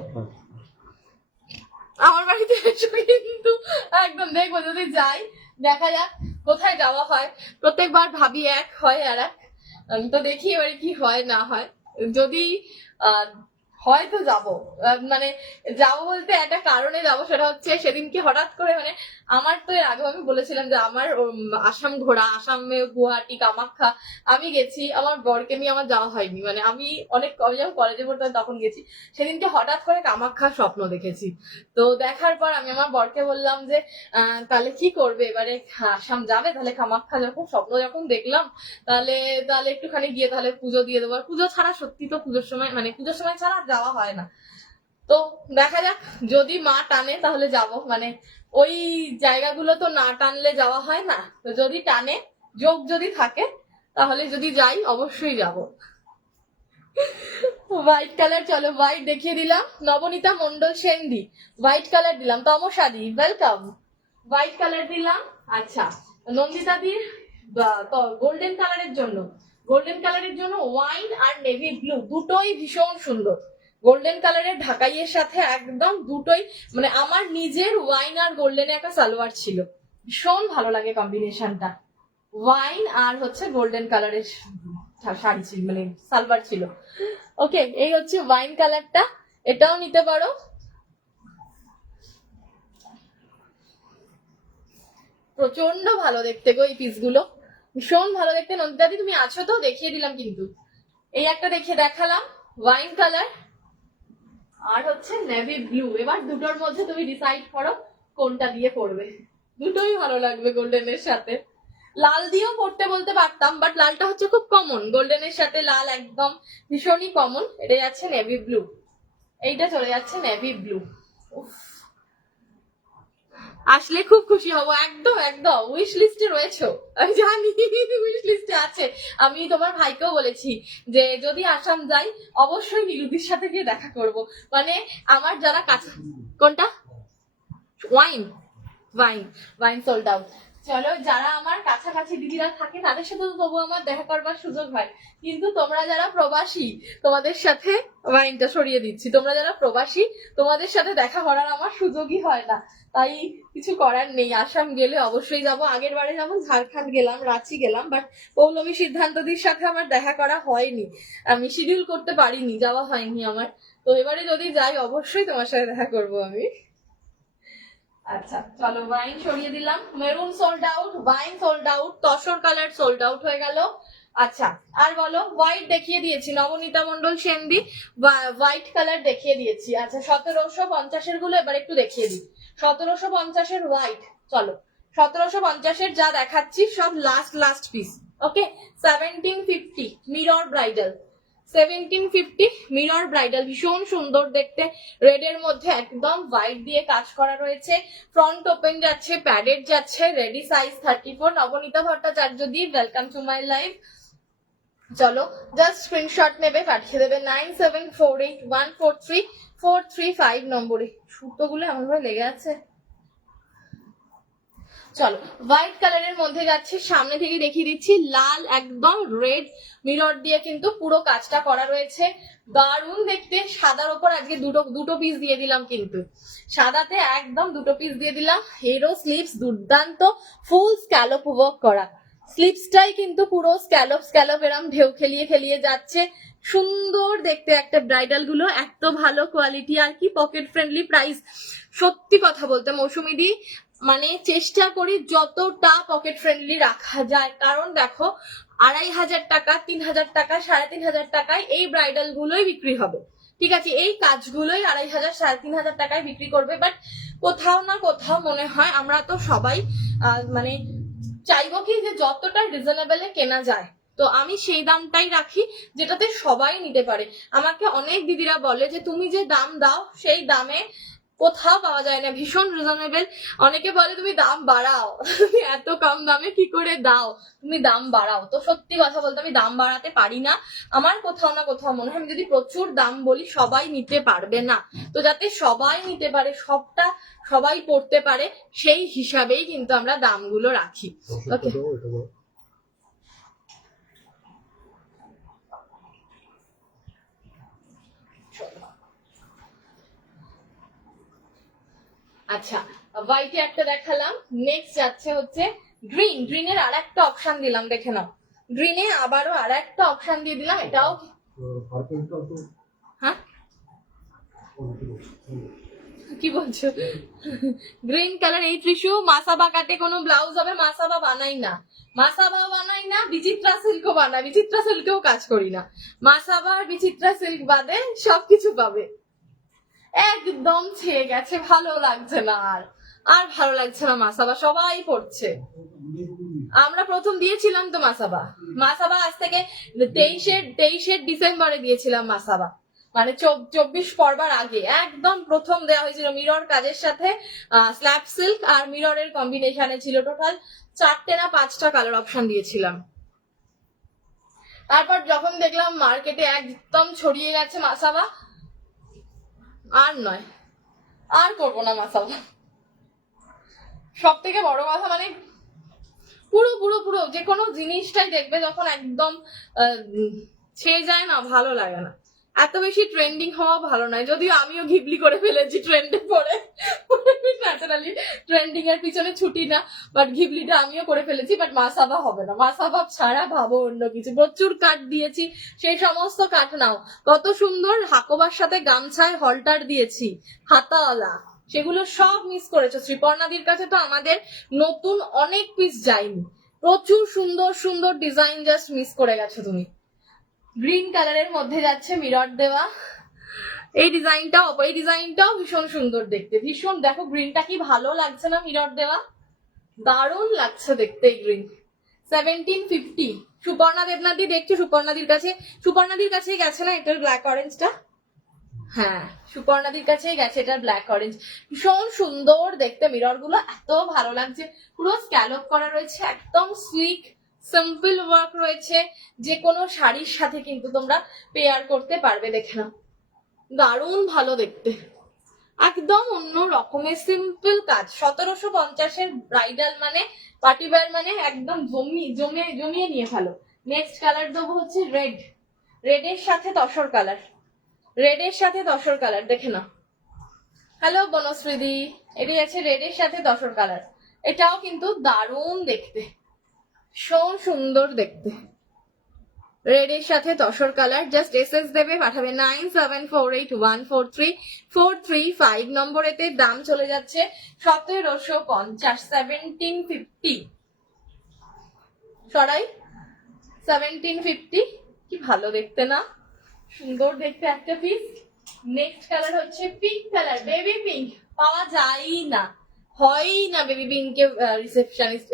আমার বাড়িতে এসো কিন্তু, একদম দেখবো যদি যাই, দেখা যাক কোথায় যাওয়া হয়। প্রত্যেকবার ভাবি এক হয় আর এক, তো দেখি এবারে কি হয় না হয়। যদি হয়তো যাবো, মানে যাবো বলতে একটা কারণে যাবো, সেটা হচ্ছে সেদিনকে হঠাৎ করে, মানে আমার তো এর আগেও আমি বলেছিলাম যে আমার আসাম ঘোরা, আসামে গুয়াহাটি কামাখ্যা আমি গেছি, আমার বরকে নিয়ে আমার যাওয়া হয়নি, মানে আমি যখন কলেজে পড়তাম তখন গেছি। সেদিনকে হঠাৎ করে কামাখ্যার স্বপ্ন দেখেছি, তো দেখার পর আমি আমার বরকে বললাম যে তাহলে কি করবে এবারে, আসাম যাবে, তাহলে কামাখ্যা যখন স্বপ্ন যখন দেখলাম, তাহলে একটুখানি গিয়ে তাহলে পুজো দিয়ে দেবো। আর পুজো ছাড়া সত্যি তো পুজোর সময়, মানে পুজোর সময় ছাড়া যাওয়া হয় না। তো দেখা যাক, যদি মা টানে তাহলে যাব, মানে ওই জায়গাগুলো তো না টানলে যাওয়া হয় না, তো যদি টানে, যোগ যদি থাকে, তাহলে যদি যাই অবশ্যই যাব। হোয়াইট কালার, চলো হোয়াইট দেখিয়ে দিলাম। নবনীতা মন্ডল সেনদি হোয়াইট কালার দিলাম, তমসাদি ওয়েলকাম, হোয়াইট কালার দিলাম। আচ্ছা নন্দিতা দির গোল্ডেন কালারের জন্য গোল্ডেন কালারের জন্য ওয়াইন আর নেভি ব্লু দুটোই ভীষণ সুন্দর। গোল্ডেন কালারের ঢাকাইয়ের সাথে একদম দুটোই, মানে আমার নিজের ওয়াইন আর গোল্ডেনে একটা সালোয়ার ছিল, ভীষণ ভালো লাগে কম্বিনেশনটা। ওয়াইন আর হচ্ছে গোল্ডেন কালারের শাড়ি ছিল, মানে সালোয়ার ছিল। ওকে, এই হচ্ছে ওয়াইন কালারটা, এটাও নিতে পারো। প্রচন্ড ভালো দেখতে গো এই পিসগুলো, ভীষণ ভালো দেখতে। নন্দিতাদি তুমি আছো তো? দেখিয়ে দিলাম কিন্তু। এই একটা দেখালাম ওয়াইন কালার আর হচ্ছে নেভি ব্লু। এবার দুটোর মধ্যে তুমি ডিসাইড করো কোনটা দিয়ে পরবে। দুটোই ভালো লাগবে গোল্ডেনের সাথে। লাল দিয়েও পরতে বলতে পারতাম, বাট লালটা হচ্ছে খুব কমন, গোল্ডেনের সাথে লাল একদম ভীষণই কমন। এটা যাচ্ছে নেভি ব্লু, এইটা চলে যাচ্ছে নেভি ব্লু। আসলে খুব খুশি হব, একদম একদম। উইশ লিস্টে রয়েছো আমি জানি, উইশ লিস্টে আছে। আমি তোমার ভাইকেও বলেছি যে যদি আসাম যাই অবশ্যই নীলুদির সাথে গিয়ে দেখা করব। মানে আমার যারা কাছে, কোনটা? Wine, wine, wine sold out. চলো, যারা আমার কাছাকাছি দিদিরা থাকে তাদের সাথে তো তবু আমার দেখা করবার সুযোগ হয়, কিন্তু তোমরা যারা প্রবাসী তোমাদের সাথে, ওয়াইনটা সরিয়ে দিচ্ছি, তোমরা যারা প্রবাসী তোমাদের সাথে দেখা করার আমার সুযোগই হয় না। তাই কিছু করার নেই, আসাম গেলে অবশ্যই যাব। আগের বারে যেমন ঝাড়খণ্ড গেলাম, রাঁচি গেলাম, বাট পৌলমী সিদ্ধান্তদের সাথে আমার দেখা করা হয়নি, আমি শিডিউল করতে পারিনি, যাওয়া হয়নি আমার। তো এবারে যদি যাই অবশ্যই তোমার সাথে দেখা করব আমি। আচ্ছা চলো, ওয়াইন সরিয়ে দিলাম। Maroon sold out, wine sold out, tussar colour sold out হয়ে গেল। আচ্ছা আর বলো, হোয়াইট দেখিয়ে দিয়েছি, নবনীতা মন্ডল সেনদি হোয়াইট কালার দেখিয়ে দিয়েছি। আচ্ছা 1750 গুলো এবার একটু দেখিয়ে দিই। 1750 হোয়াইট, চলো 1750 যা দেখাচ্ছি সব লাস্ট পিস। ওকে, 1750 মিরর ব্রাইডাল, 1750 মিরর ব্রাইডাল, ভীষণ সুন্দর দেখতে, রেড এর মধ্যে একদম হোয়াইট দিয়ে কাজ করা রয়েছে। ফ্রন্ট ওপেন যাচ্ছে, প্যাডেড যাচ্ছে, ready size 34। Nabanita Bhattacharya the, welcome to my life. চলো জাস্ট স্ক্রিনশট নেবে, পাঠিয়ে দেবে 9748143435 নম্বরে। সুতোগুলো এমন ভাবে লেগে আছে। চলো, হোয়াইট কালারের মধ্যে যাচ্ছে, সামনে থেকে দেখিয়ে দিচ্ছি, লাল একদম রেড মিরর দিয়ে কিন্তু পুরো কাজটা করা রয়েছে, দারুণ দেখতে। সাদার ওপর আজকে দুটো পিস দিয়ে দিলাম, কিন্তু সাদাতে একদম দুটো পিস দিয়ে দিলাম। হেরো স্লিভস দুর্দান্ত, ফুল স্ক্যালপ ওয়ার্ক করা স্লিভসটাই কিন্তু পুরো স্ক্যালপ এরম ঢেউ খেলিয়ে যাচ্ছে, সুন্দর দেখতে একটা। ব্রাইডাল গুলো এত ভালো কোয়ালিটি, আর কি পকেট ফ্রেন্ডলি প্রাইস। সত্যি কথা বলতে মৌসুমীদি, মানে চেষ্টা করি যতটা পকেট ফ্রেন্ডলি রাখা যায়, কারণ দেখো 2500 টাকা, 3000 টাকা, 3500 টাকায় এই ব্রাইডাল গুলোই বিক্রি হবে, ঠিক আছে, এই কাজগুলোই 2500 3500 টাকায় বিক্রি করবে। বাট কোথাও না কোথাও মনে হয় আমরা তো সবাই মানে চাইবো কি যে যতটা রিজনেবলে কেনা যায়, তো আমি সেই দামটাই রাখি যেটাতে সবাই নিতে পারে। আমাকে অনেক দিদিরা বলে যে তুমি যে দাম দাও সেই দামে কোথাও পাওয়া যায় না, ভীষণ রিজনেবল। অনেকে বলে তুমি দাম বাড়াও, তুমি এত কম দামে কি করে দাও, তুমি দাম বাড়াও। তো সত্যি কথা বলতে আমি দাম বাড়াতে পারি না, আমার কোথাও না কোথাও মনে হয় আমি যদি প্রচুর দাম বলি সবাই নিতে পারবে না, তো যাতে সবাই নিতে পারে, সবটা সবাই পড়তে পারে, সেই হিসাবেই কিন্তু আমরা দামগুলো রাখি। ওকে, আচ্ছা হোয়াইটে একটা দেখালাম, নেক্সট যাচ্ছে হচ্ছে গ্রিন। গ্রিনের আর একটা অপশন দিলাম, দেখে নাও, গ্রিনে আবারও আর একটা অপশন দিয়ে দিলাম, এটাও হ্যাঁ কি বলছো, গ্রিন কালার। এই ত্রিশু মাসাবা কাটে কোনো ব্লাউজ হবে, মাসাবা বানাই না, মাসাবা বানাই না, বিচিত্রা সিল্কও বানাই, বিচিত্রা সিল্কেও কাজ করি না, মাসাবা আর বিচিত্রা সিল্ক বাদে সবকিছু পাবে। একদম ছেয়ে গেছে, ভালো লাগছে না, আর ভালো লাগছে না মাসাবা, সবাই পড়ছে। আমরা প্রথম দিয়েছিলাম তো মাসাবা, আজ থেকে 23 ডিসেম্বরে দিয়েছিলাম মাসাবা, মানে 24 পড়বার আগে একদম প্রথম দেওয়া হয়েছিল। মিরর কাজের সাথে স্ল্যাব সিল্ক আর মিররের কম্বিনেশনে ছিল, টোটাল 4টে না 5টা কালার অপশন দিয়েছিলাম। তারপর যখন দেখলাম মার্কেটে একদম ছড়িয়ে গেছে মাসাবা, আর নয়, আর করবো না মাসাবা। সব থেকে বড় কথা, মানে পুরো পুরো পুরো যে কোনো জিনিসটাই দেখবে যখন একদম ছেয়ে যায় না, ভালো লাগে না। এত বেশি ট্রেন্ডিং হওয়া ভালো নয়, যদিও আমিও ঘিবলি করে ফেলেছি ট্রেন্ডে পড়ে, ন্যাচারালি ট্রেন্ডিং এর পিছনে ছুটি না, বাট ঘিবলিটা আমিও করে ফেলেছি। বাট মাসাবা হবে না, মাসাবা ছাড়া ভাবো অন্য কিছু। প্রচুর কাট দিয়েছি, সেই সমস্ত কাট নাও। কত সুন্দর হাকোবার সাথে গামছায় হলটার দিয়েছি হাতাওয়ালা, সেগুলো সব মিস করেছো। শ্রীপর্ণাদির কাছে তো আমাদের নতুন অনেক পিস যায়নি, প্রচুর সুন্দর সুন্দর ডিজাইন জাস্ট মিস করে গেছো তুমি। গ্রিন কালারের মধ্যে যাচ্ছে মিরর দেওয়া এই ডিজাইনটাও ভীষণ সুন্দর দেখতে, ভীষণ। দেখো গ্রিনটা কি ভালো লাগছে না, মিরর দেওয়া দারুণ লাগছে দেখতে এই গ্রিন। 1750 সুপর্ণা দেবনাথ দেখছো, সুপর্ণাদির কাছে গেছে না এটার ব্ল্যাক অরেঞ্জটা? হ্যাঁ, সুপর্ণাদির কাছেই গেছে এটা ব্ল্যাক অরেঞ্জ। ভীষণ সুন্দর দেখতে, মিরর গুলো এত ভালো লাগছে, পুরো স্ক্যালপ করা রয়েছে, একদম সুইক সিম্পল ওয়ার্ক রয়েছে। যে কোনো শাড়ির সাথে কিন্তু তোমরা পেয়ার করতে পারবে। দেখে নাও, দারুণ ভালো দেখতে, একদম অন্য রকমের সিম্পল কাজ। 1750-এর ব্রাইডাল মানে, পার্টি ওয়্যার মানে একদম জমিয়ে নিয়ে ফেলো। নেক্সট কালার দেবো হচ্ছে রেড, রেডের সাথে তসর কালার, দেখে নাও। হ্যালো বনশ্রীদি, এটি আছে রেডের সাথে তসর কালার, এটাও কিন্তু দারুণ দেখতে, ভীষণ সুন্দর দেখতে। রেডের সাথে তসর কালার, জাস্ট এসএস দেবে, পাঠাবে 9748143435 নম্বরেতে। দাম চলে যাচ্ছে 1750, 1750 সরাই 1750। কি ভালো দেখতে না, সুন্দর দেখতে একটা পিস। নেক্সট কালার হচ্ছে পিঙ্ক কালার, বেবি পিঙ্ক, পাওয়া যায়ই না, হয়ই না বেবি পিঙ্কে রিসেপশনিস্ট।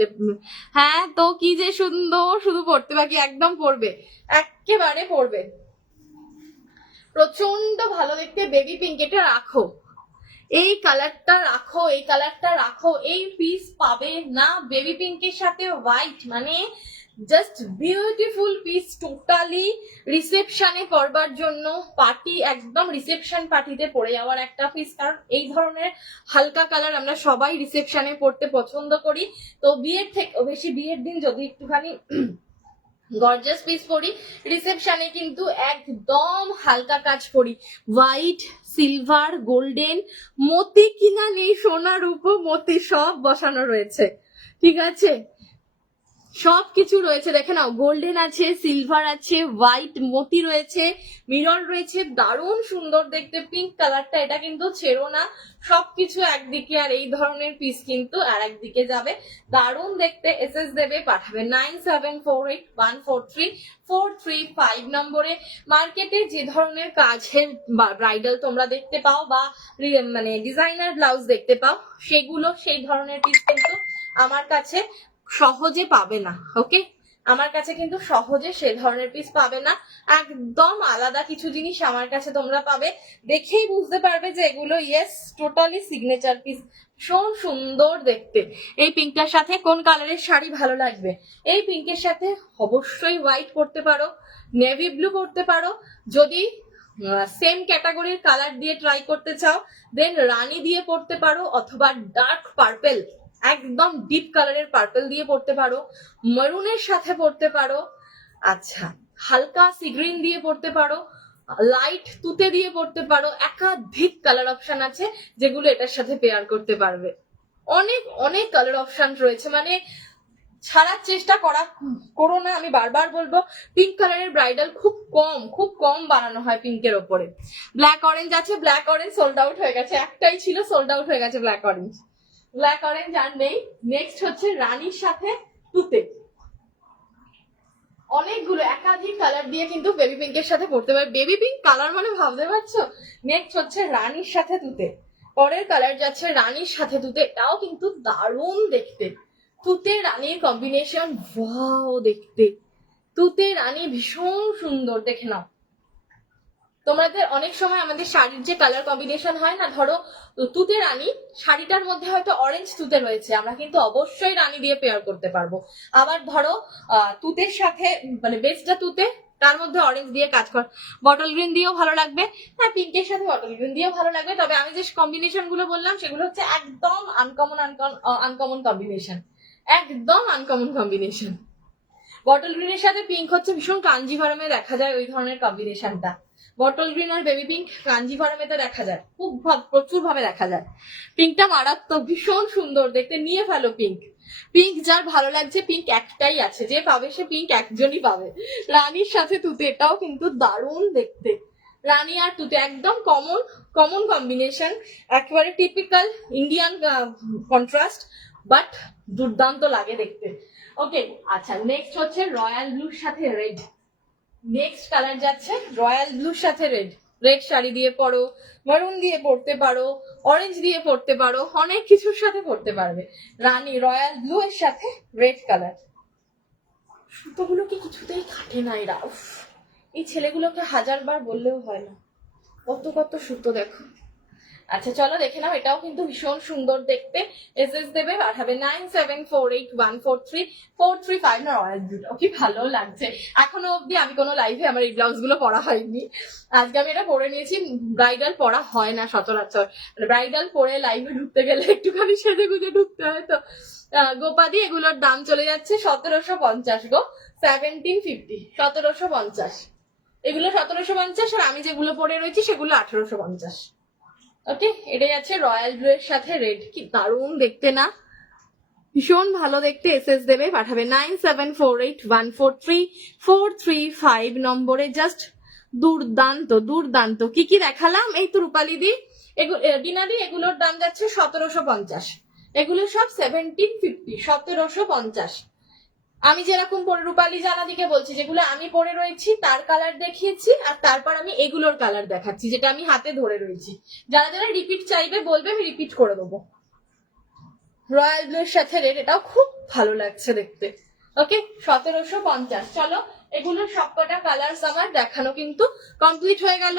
হ্যাঁ তো কি যে সুন্দর, শুধু পড়তে বাকি, একদম পড়বে, একেবারে পড়বে, প্রচন্ড ভালো দেখতে বেবি পিঙ্ক। এটা রাখো, এই কালারটা রাখো, এই পিস পাবে না। বেবি পিঙ্কের সাথে হোয়াইট মানে জাস্ট বিউটিফুল পিস, টোটালি রিসেপশনে পরবার জন্য, পার্টি একদম রিসেপশন পার্টিতে পরে যাওয়ার একটা পিস। কারণ এই ধরনের হালকা কালার আমরা সবাই রিসেপশনে পরতে পছন্দ করি, তো বিয়ের থেকে বেশি বিয়ের দিন যদি একটুখানি গর্জাস পিস পরি, রিসেপশনে কিন্তু একদম হালকা কাজ পরি। হোয়াইট, সিলভার, গোল্ডেন, মতি কিনা নেই, সোনা রূপো মতি সব বসানো রয়েছে, ঠিক আছে, সবকিছু রয়েছে। দেখে নাও, গোল্ডেন আছে, সিলভার আছে, হোয়াইট মতি রয়েছে, মিরর রয়েছে, দারুণ সুন্দর দেখতে। পিঙ্ক কালারটা, এটা কিন্তু ছেড়ো না, সবকিছু একদিকে, আর এই ধরনের পিস কিন্তু আর একদিকে যাবে, দারুণ দেখতে। এসএস দেবে, পাঠাবে 9748143435 নম্বরে। মার্কেটে যে ধরনের কাজের ব্রাইডাল তোমরা দেখতে পাও বা মানে ডিজাইনার ব্লাউজ দেখতে পাও, সেগুলো সেই ধরনের পিস কিন্তু আমার কাছে সহজে পাবে না। ওকে, আমার কাছে কিন্তু সহজে সে ধরনের পিস পাবে না, একদম আলাদা কিছু জিনিস আমার কাছে তোমরা পাবে। দেখেই বুঝতে পারবে যে এগুলো ইয়েস টোটালি সিগনেচার পিস, ভীষণ সুন্দর দেখতে। এই পিঙ্কটার সাথে কোন কালারের শাড়ি ভালো লাগবে? এই পিঙ্কের সাথে অবশ্যই হোয়াইট পরতে পারো, নেভি ব্লু পরতে পারো। যদি সেম ক্যাটাগরির কালার দিয়ে ট্রাই করতে চাও, দেন রানী দিয়ে পরতে পারো, অথবা ডার্ক পার্পেল, একদম ডিপ কালারের পার্পল দিয়ে পড়তে পারো, মেরুনের সাথে পড়তে পারো, আচ্ছা হালকা সি গ্রিন দিয়ে পড়তে পারো, লাইট তুতে দিয়ে পড়তে পারো। একাধিক কালার অপশন আছে যেগুলো এটার সাথে পেয়ার করতে পারবে। অনেক অনেক কালার অপশন রয়েছে, মানে ছাড়ার চেষ্টা করো না, আমি বারবার বলবো। পিঙ্ক কালারের ব্রাইডাল খুব কম বানানো হয় পিঙ্কের ওপরে। ব্ল্যাক অরেঞ্জ আছে, ব্ল্যাক অরেঞ্জ সোল্ড আউট হয়ে গেছে, একটাই ছিল, সোল্ড আউট হয়ে গেছে ব্ল্যাক অরেঞ্জ আর নেই। নেক্সট হচ্ছে রানীর সাথে তুতে, অনেকগুলো একাধিক কালার দিয়ে কিন্তু বেবি পিঙ্কের সাথে পড়তে পারে। বেবি পিঙ্ক কালার মানে ভাবতে পারছো। নেক্সট হচ্ছে রানীর সাথে তুতে, পরের কালার যাচ্ছে রানীর সাথে তুতে, এটাও কিন্তু দারুণ দেখতে। তুতে রানীর কম্বিনেশন ওয়াও দেখতে, তুতে রানী ভীষণ সুন্দর। দেখে নাও, তোমাদের অনেক সময় আমাদের শাড়ির যে কালার কম্বিনেশন হয় না, ধরো তুতে রানী, শাড়িটার মধ্যে হয়তো অরেঞ্জ তুতে রয়েছে, আমরা কিন্তু অবশ্যই রানী দিয়ে পেয়ার করতে পারবো। আবার ধরো তুতের সাথে মানে বেসটা তুতে, তার মধ্যে অরেঞ্জ দিয়ে কাজ কর, বটল গ্রিন দিয়েও ভালো লাগবে। হ্যাঁ, পিঙ্কের সাথে বটল গ্রিন দিয়েও ভালো লাগবে। তবে আমি যে কম্বিনেশন গুলো বললাম সেগুলো হচ্ছে একদম আনকমন কম্বিনেশন। একদম আনকমন কম্বিনেশন। বটল গ্রিনের সাথে পিঙ্ক হচ্ছে ভীষণ কাঞ্জিভারমে দেখা যায় ওই ধরনের কম্বিনেশনটা। বটল গ্রিন আর বেবি পিঙ্ক কাঞ্জিভারমেতে দেখা যায়, খুব প্রচুর ভাবে দেখা যায়। পিঙ্কটা মারাত্মক, ভীষণ সুন্দর দেখতে, নিয়ে ফেলো পিঙ্ক। পিঙ্ক যার ভালো লাগছে, পিঙ্ক একটাই আছে, যে পাবে সে পিঙ্ক একজনই পাবে। রানীর সাথে তুতে, এটাও কিন্তু দারুণ দেখতে। রানী আর তুতে একদম কমন কমন কম্বিনেশন, একেবারে টিপিক্যাল ইন্ডিয়ান কন্ট্রাস্ট, বাট দুর্দান্ত লাগে দেখতে। ওকে, আচ্ছা নেক্সট হচ্ছে রয়্যাল ব্লুর সাথে রেড। নেক্সট কালার যাচ্ছে রয়্যাল ব্লুর সাথে রেড। রেড শাড়ি দিয়ে পরো, মারুন দিয়ে পরতে পারো, অরেঞ্জ দিয়ে পরতে পারো, অনেক কিছুর সাথে পরতে পারবে। রানী রয়্যাল ব্লু এর সাথে রেড কালার। সুতোগুলো কি কিছুতেই কাটে না এরা, এই ছেলেগুলোকে হাজারবার বললেও হয় না, কত কত সুতো দেখো। আচ্ছা চলো দেখে নাও, এটাও কিন্তু ভীষণ সুন্দর দেখতে। এসএস দেবে, পাঠাবে 9748143435 না রয়্যাল ব্লু। কি ভালো লাগছে। এখনো অব্দি আমি কোনো লাইভে আমার এই ব্লাউজ গুলো পরা হয়নি, আজকে আমি এটা পরে নিয়েছি। ব্রাইডাল পরা হয় না সচরাচর, ব্রাইডাল পরে লাইভে ঢুকতে গেলে একটুখানি সেজে গুজে ঢুকতে হয়। তো গোপাদি এগুলোর দাম চলে যাচ্ছে 1750 গো, 1750, 1750। এগুলো 1750, আর আমি যেগুলো পরে রয়েছি সেগুলো 1850। ওকে, এটা যাচ্ছে রয়্যাল ব্লু এর সাথে রেড, কি দারুণ দেখতে না, ভীষণ ভালো দেখতে। এসএস দেবে, পাঠাবে 9748143435 নম্বরে। জাস্ট দুর্দান্ত দুর্দান্ত। কি কি দেখালাম, এই তো রূপালী দি, ডিনাদি, এগুলোর দাম যাচ্ছে 1750, এগুলো সব 1750, 1750। আমি যেরকম পরে, রূপালী জানাদিকে বলছি, যেগুলো আমি পরে রয়েছি তার কালার দেখিয়েছি, আর তারপর আমি এগুলোর কালার দেখাচ্ছি যেটা আমি হাতে ধরে রয়েছি। যারা যারা রিপিট চাইবে বলবে, আমি রিপিট করে দেবো। রয়্যাল ব্লু এর সাথে রেড, এটাও খুব ভালো লাগছে দেখতে। ওকে, 1750। চলো, এগুলোর সবকটা কালার আমার দেখানো কিন্তু কমপ্লিট হয়ে গেল।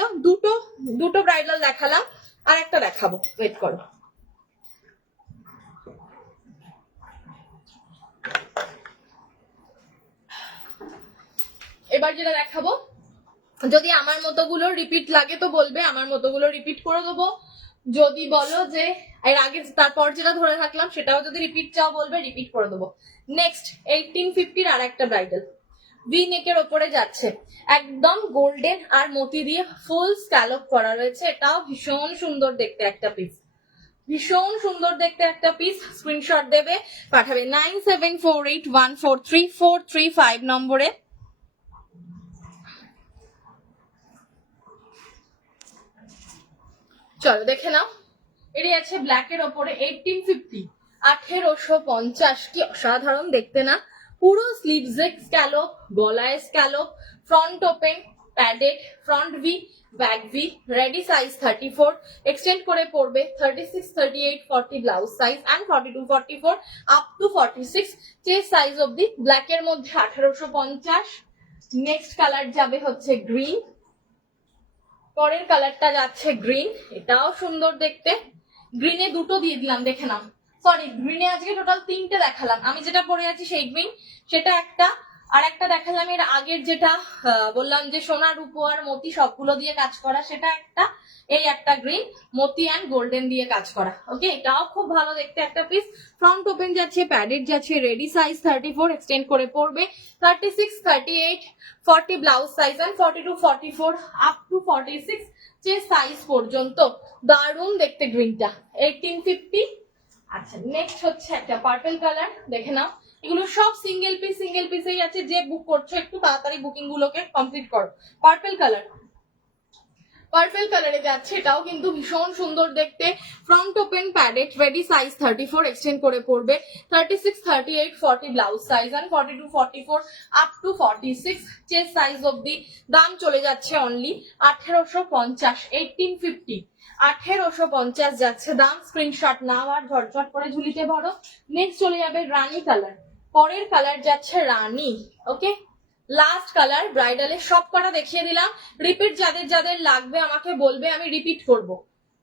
দুটো ব্রাইডাল দেখালাম, আর একটা দেখাবো, ওয়েট করো। এবার যেটা দেখাবো, যদি আমার মতোগুলো রিপিট লাগে তো বলবে, আমার মতোগুলো রিপিট করে দেবো। যদি বলো যে এর আগে তারপর যেটা ধরে থাকলাম সেটাও যদি রিপিট চাও বলবে, রিপিট করে দেবো। নেক্সট 1850 আর একটা ব্রাইডাল, ভি নেকের ওপরে যাচ্ছে, একদম গোল্ডেন আর মতি দিয়ে ফুল স্ক্যালপ করা রয়েছে। এটাও ভীষণ সুন্দর দেখতে একটা পিস, ভীষণ সুন্দর দেখতে একটা পিস। স্ক্রিনশট দেবে, পাঠাবে 9748143435 নম্বরে। চলো দেখে নাও, এটি আছে ব্ল্যাক এর ওপরে 1850, 1850। কি অসাধারণ দেখতে না, পুরো স্লিভসে স্ক্যালপ, গলায় scallop, front open, padded, front V, back V, ready size 34, extend করে পড়বে 36, 38, 40 blouse size, and 42, 44 up to 46 chest size অব্দি। ব্ল্যাক এর মধ্যে 1850। নেক্সট কালার যাবে হচ্ছে গ্রিন, পরের কালারটা যাচ্ছে গ্রিন, এটাও সুন্দর দেখতে। গ্রিনে দুটো দিয়ে দিলাম, দেখে নাও। সরি, গ্রিনে আজকে টোটাল 3টে দেখালাম। আমি যেটা পরে আছি সেই গ্রিন, সেটা একটা, আর একটা দেখালাম এর আগের, যেটা বললাম যে সোনা রূপো আর মতি সবগুলো দিয়ে কাজ করা, সেটা একটা। এই একটা গ্রিন, মতি অ্যান্ড গোল্ডেন দিয়ে কাজ করা। ওকে, এটাও খুব ভালো দেখতে একটা পিস। ফ্রন্ট ওপেন যাচ্ছে, প্যাডেড যাচ্ছে, রেডি সাইজ 34, এক্সটেন্ড করে পড়বে 36, 38, 40 blouse size, and 42, 44 up to 46 যে সাইজ পর্যন্ত। দারুণ দেখতে গ্রিনটা, 1850। আচ্ছা, নেক্সট হচ্ছে একটা পার্পল কালার, দেখে নাও। এগুলো সব সিঙ্গেল পিসেই আছে, যে বুক করছো একটু তাড়াতাড়ি বুকিং গুলোকে কমপ্লিট করো। পার্পল কালারে যাচ্ছে, এটাও কিন্তু ভীষণ সুন্দর দেখতে। Front open, padded, ready size 34, extend করে পড়বে 36, 38, 40 blouse size, and 42, 44 up to 46 chest size অব্দি। দাম চলে যাচ্ছে অনলি 1850, 1850, 1850 যাচ্ছে দাম। স্ক্রিনশট নাও আর ঝটঝট করে ঝুলিতে ভরো। নেক্সট চলে যাবে রানী কালার, পরের কালার যাচ্ছে রানী। ওকে, লাস্ট কালার ব্রাইডালের সব কটা দেখিয়ে দিলাম। রিপিট যাদের যাদের লাগবে আমাকে বলবে, আমি রিপিট করব।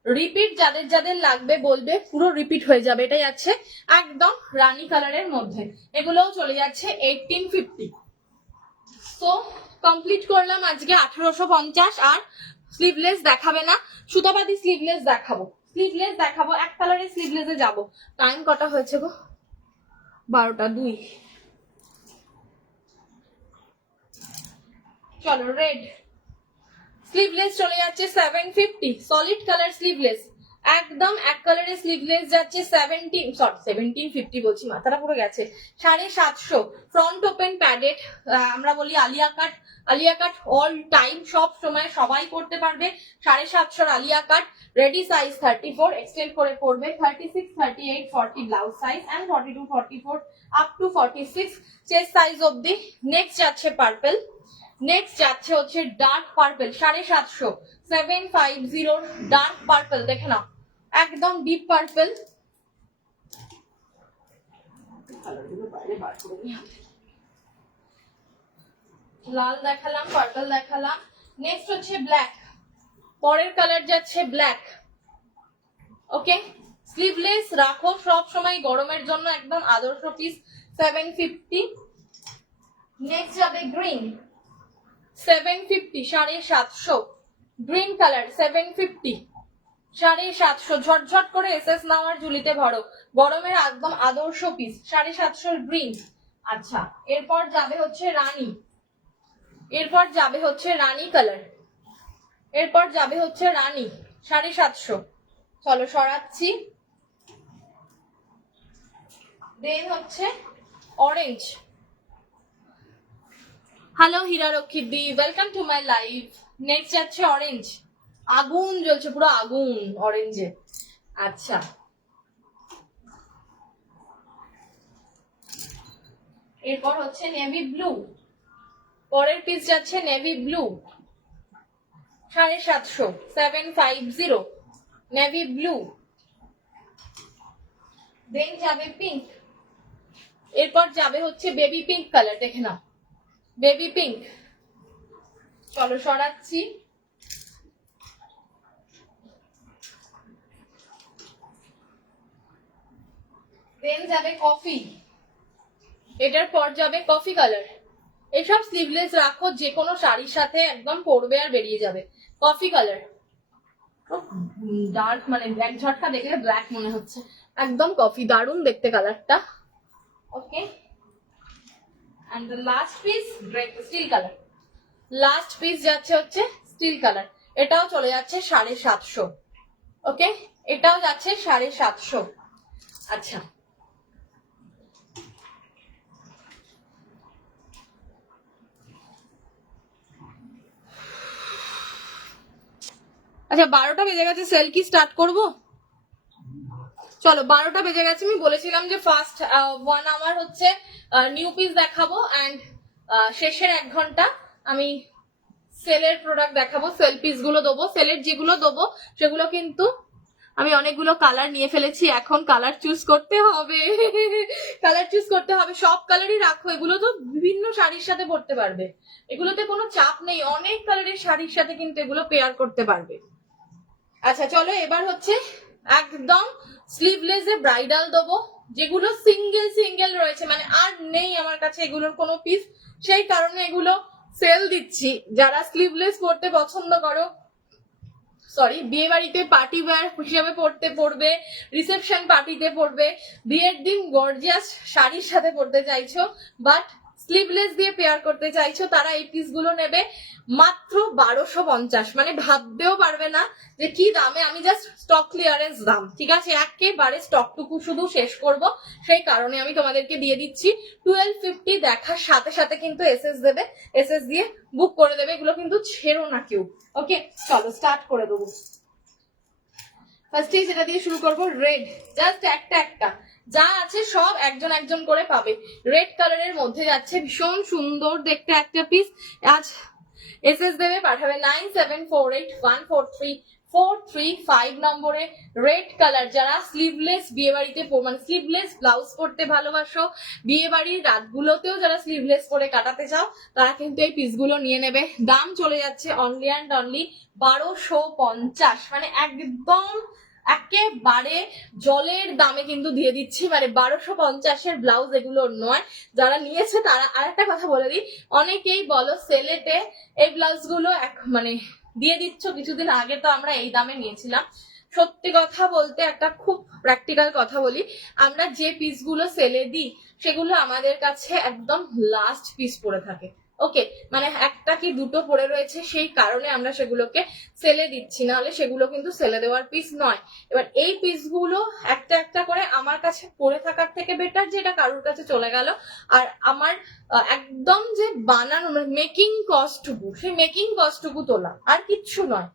রিপিট যাদের যাদের লাগবে বলবে, পুরো রিপিট হয়ে যাবে। এটাই আছে একদম রানী কালারের মধ্যে, এগুলোও চলে যাচ্ছে 1850। তো কমপ্লিট করলাম আজকে 1850। আর স্লিভলেস দেখাবে না, সুতাবাদী স্লিভলেস দেখাবো, এক কালারের স্লিভলেসে যাবো। টাইম কটা হয়েছে গো? 12টা 2। চলো রেড স্লিভলেস চলে যাচ্ছে 750, সলিড কালার স্লিভলেস, একদম এক কালারের স্লিভলেস যাচ্ছে 1750 বলছি, মাথাটা পুরো গেছে, 750, ফ্রন্ট ওপেন প্যাডেড, আমরা বলি Alia cut. Alia cut all time সব সময় সবাই পড়তে পারবে। 750 Alia cut, ready size 34, extend করে পড়বে 36, 38, 40 blouse size and 42, 44 up to 46 chest size অবধি। নেক্সট যাচ্ছে পার্পল, নেক্সট যাচ্ছে হচ্ছে ডার্ক পার্পল, 750, 750 ডার্ক পার্পল, দেখে নাও একদম ডিপ পার্পল। লাল দেখালাম, পার্পল দেখালাম, নেক্সট হচ্ছে ব্ল্যাক, পরের কালার যাচ্ছে ব্ল্যাক। ওকে, স্লিভলেস রাখো সব সময়, গরমের জন্য একদম আদর্শ পিস, 750। নেক্সট যাবে গ্রিন, 750, 750 গ্রিন কালার, 750, 750 ঝটঝট করে এসএস নাওয়ার ঝুলিতে ভরো, গরমের একদম আদর্শ পিস, 750 গ্রিন। আচ্ছা, এরপর যাবে হচ্ছে রানী, এরপর যাবে হচ্ছে রানী কালার, এরপর যাবে হচ্ছে রানী, 750। চলো সরাচ্ছি। দেন হচ্ছে অরেঞ্জ। হ্যালো হীরারক্ষী di, welcome to my live. Next যাচ্ছে অরেঞ্জ, আগুন জ্বলছে পুরো আগুন অরেঞ্জে। আচ্ছা, এরপর হচ্ছে নেভি ব্লু, পরের পিস যাচ্ছে navy blue, 750, 750 navy blue. Then যাবে পিঙ্ক, এরপর যাবে হচ্ছে বেবি পিঙ্ক কালার, দেখে নাও বেবি পিঙ্ক। চলো সরাচ্ছি। দেন যাবে কফি, এটার পর যাবে কফি কালার। এসব স্লিভলেস রাখো, যে কোনো শাড়ির সাথে একদম পরবে আর বেরিয়ে যাবে। কফি কালার, ডার্ক মানে ব্ল্যাক, ঝটকা দেখলে ব্ল্যাক মনে হচ্ছে, একদম কফি, দারুণ দেখতে কালারটা। Okay, and the last piece steel colour, last piece যাচ্ছে হচ্ছে স্টিল কালার, এটাও চলে যাচ্ছে 750। ওকে, এটাও যাচ্ছে 750। আচ্ছা, আচ্ছা 12টা বেজে গেছে, সেল কি স্টার্ট করব? চলো 12টা বেজে গেছে, আমি বলেছিলাম যে ফার্স্ট 1 আওয়ার হচ্ছে নিউ পিস দেখাবো এন্ড শেষের 1 ঘন্টা আমি সেলের প্রোডাক্ট দেখাবো, সেল পিস গুলো দেবো। সেলের যেগুলো দেবো সেগুলো কিন্তু আমি অনেকগুলো কালার নিয়ে ফেলেছি, এখন কালার চুজ করতে হবে, কালার চুজ করতে হবে। সব কালারই রাখো, এগুলো তো বিভিন্ন শাড়ির সাথে পরতে পারবে, এগুলোতে কোনো চাপ নেই, অনেক কালারের শাড়ির সাথে কিন্তু এগুলো পেয়ার করতে পারবে। আচ্ছা চলো, এবার হচ্ছে একদম স্লিভলেসে ব্রাইডাল দেবো, যেগুলো সিঙ্গেল সিঙ্গেল রয়েছে, মানে আর নেই আমার কাছে এগুলোর কোনো পিস, সেই কারণে এগুলো সেল দিচ্ছি। যারা স্লিভলেস পরতে পছন্দ করো, সরি বিয়ে বাড়িতে পার্টি ওয়্যার হিসেবে পড়তে পড়বে, রিসেপশন পার্টিতে পড়বে, বিয়ের দিন গর্জিয়াস শাড়ির সাথে পড়তে চাইছো বাট স্লিভলেস দিয়ে পেয়ার করতে চাইছো, তারা এই পিস গুলো নেবে মাত্র 1250। মানে ভাবতেও পারবে না যে কি দামে, আমি জাস্ট স্টক ক্লিয়ারেন্স দাম, ঠিক আছে, একেবারে স্টকটুকু শুধু শেষ করব, সেই কারণে আমি তোমাদেরকে দিয়ে দিচ্ছি 1250। দেখার সাথে সাথে কিন্তু এসএস দেবে, এসএস দিয়ে বুক করে দেবে, এগুলো কিন্তু ছেড়ো না কেউ। ওকে, চলো স্টার্ট করে দেবো। ফার্স্টে যেটা দিয়ে শুরু করবো, রেড, জাস্ট একটা একটা যা আছে সব একজন একজন করে পাবে। রেড কালারের মধ্যে যাচ্ছে, ভীষণ সুন্দর দেখতে একটা পিস। আজ এসএস দেবে, পাঠাবে 9748143435 নম্বরে। রেড কালার, যারা স্লিভলেস বিয়ে বাড়িতে মানে স্লিভলেস ব্লাউজ পরতে ভালোবাসো, বিয়ে বাড়ির রাতগুলোতেও যারা স্লিভলেস পরে কাটাতে চাও, তারা কিন্তু এই পিসগুলো নিয়ে নেবে। দাম চলে যাচ্ছে অনলি অ্যান্ড অনলি 1250, মানে একদম একেবারে জলের দামে কিন্তু দিয়ে দিচ্ছি, মানে 1250-এর ব্লাউজ এগুলো নয়। যারা নিয়েছে তারা, আর একটা কথা বলে দিই, অনেকেই বলো সেলেতে এই ব্লাউজ গুলো মানে দিয়ে দিচ্ছ, কিছুদিন আগে তো আমরা এই দামে নিয়েছিলাম, সত্যি কথা বলতে একটা খুব প্র্যাকটিক্যাল কথা বলি, আমরা যে পিসগুলো সেলে দিই সেগুলো আমাদের কাছে একদম লাস্ট পিস পড়ে থাকে। ওকে, মানে একটা কি দুটো পড়ে রয়েছে সেই কারণে আমরা সেগুলোকে সেলে দিচ্ছি, না হলে সেগুলো কিন্তু সেলে দেওয়ার পিস নয়। এবার এই পিসগুলো একটা একটা করে আমার কাছে পড়ে থাকার থেকে বেটার যেটা কারোর কাছে চলে গেল, আর আমার একদম যে বানানো মেকিং কস্টটুকু, সেই মেকিং কস্টটুকু তোলা, আর কিচ্ছু নয়,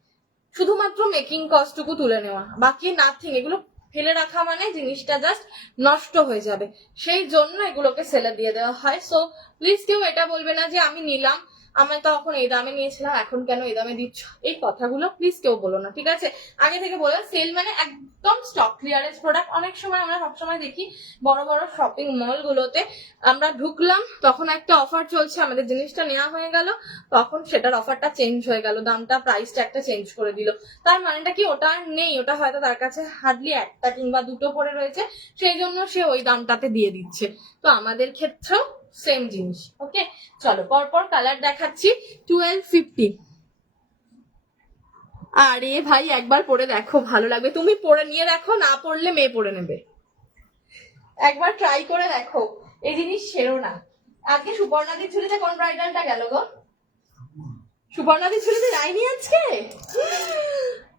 শুধুমাত্র মেকিং কস্টটুকু তুলে নেওয়া, বাকি নাথিং। এগুলো ফেলে রাখা মানে জিনিসটা জাস্ট নষ্ট হয়ে যাবে, সেই জন্য এগুলোকে সেলে দিয়ে দেওয়া হয়। সো প্লিজ কেউ এটা বলবে না যে আমি নিলাম, আমি তখন এই দামে নিয়েছিলাম এখন কেন এই দামে দিচ্ছ, এই কথাগুলো প্লিজ কেউ বলো না, ঠিক আছে? আগে থেকে বলো, সেল মানে একদম স্টক ক্লিয়ারেন্স প্রোডাক্ট। অনেক সময় আমরা সবসময় দেখি বড় বড় শপিং মল গুলোতে আমরা ঢুকলাম, তখন একটা অফার চলছে, আমাদের জিনিসটা নেওয়া হয়ে গেল, তখন সেটার অফারটা চেঞ্জ হয়ে গেল, দামটা প্রাইসটা একটা চেঞ্জ করে দিল। তার মানেটা কি ওটা আর নেই, ওটা হয়তো তার কাছে হার্ডলি একটা কিংবা দুটো পড়ে রয়েছে, সেই জন্য সে ওই দামটাতে দিয়ে দিচ্ছে। তো আমাদের ক্ষেত্রেও সেম জিনিস। ওকে, চলো পরপর কালার দেখাচ্ছি। 1250। আরে ভাই একবার পরে দেখো, ভালো লাগবে। তুমি পরে নিয়ে দেখো, না পড়লে মেয়ে পরে নেবে। একবার ট্রাই করে দেখো, এই জিনিস সেরো না। আজকে সুপর্ণাদির ঝুলিতে কোন ব্রাইডালটা গেল গো? সুপর্ণাদির ঝুলিতে যায়নি আজকে?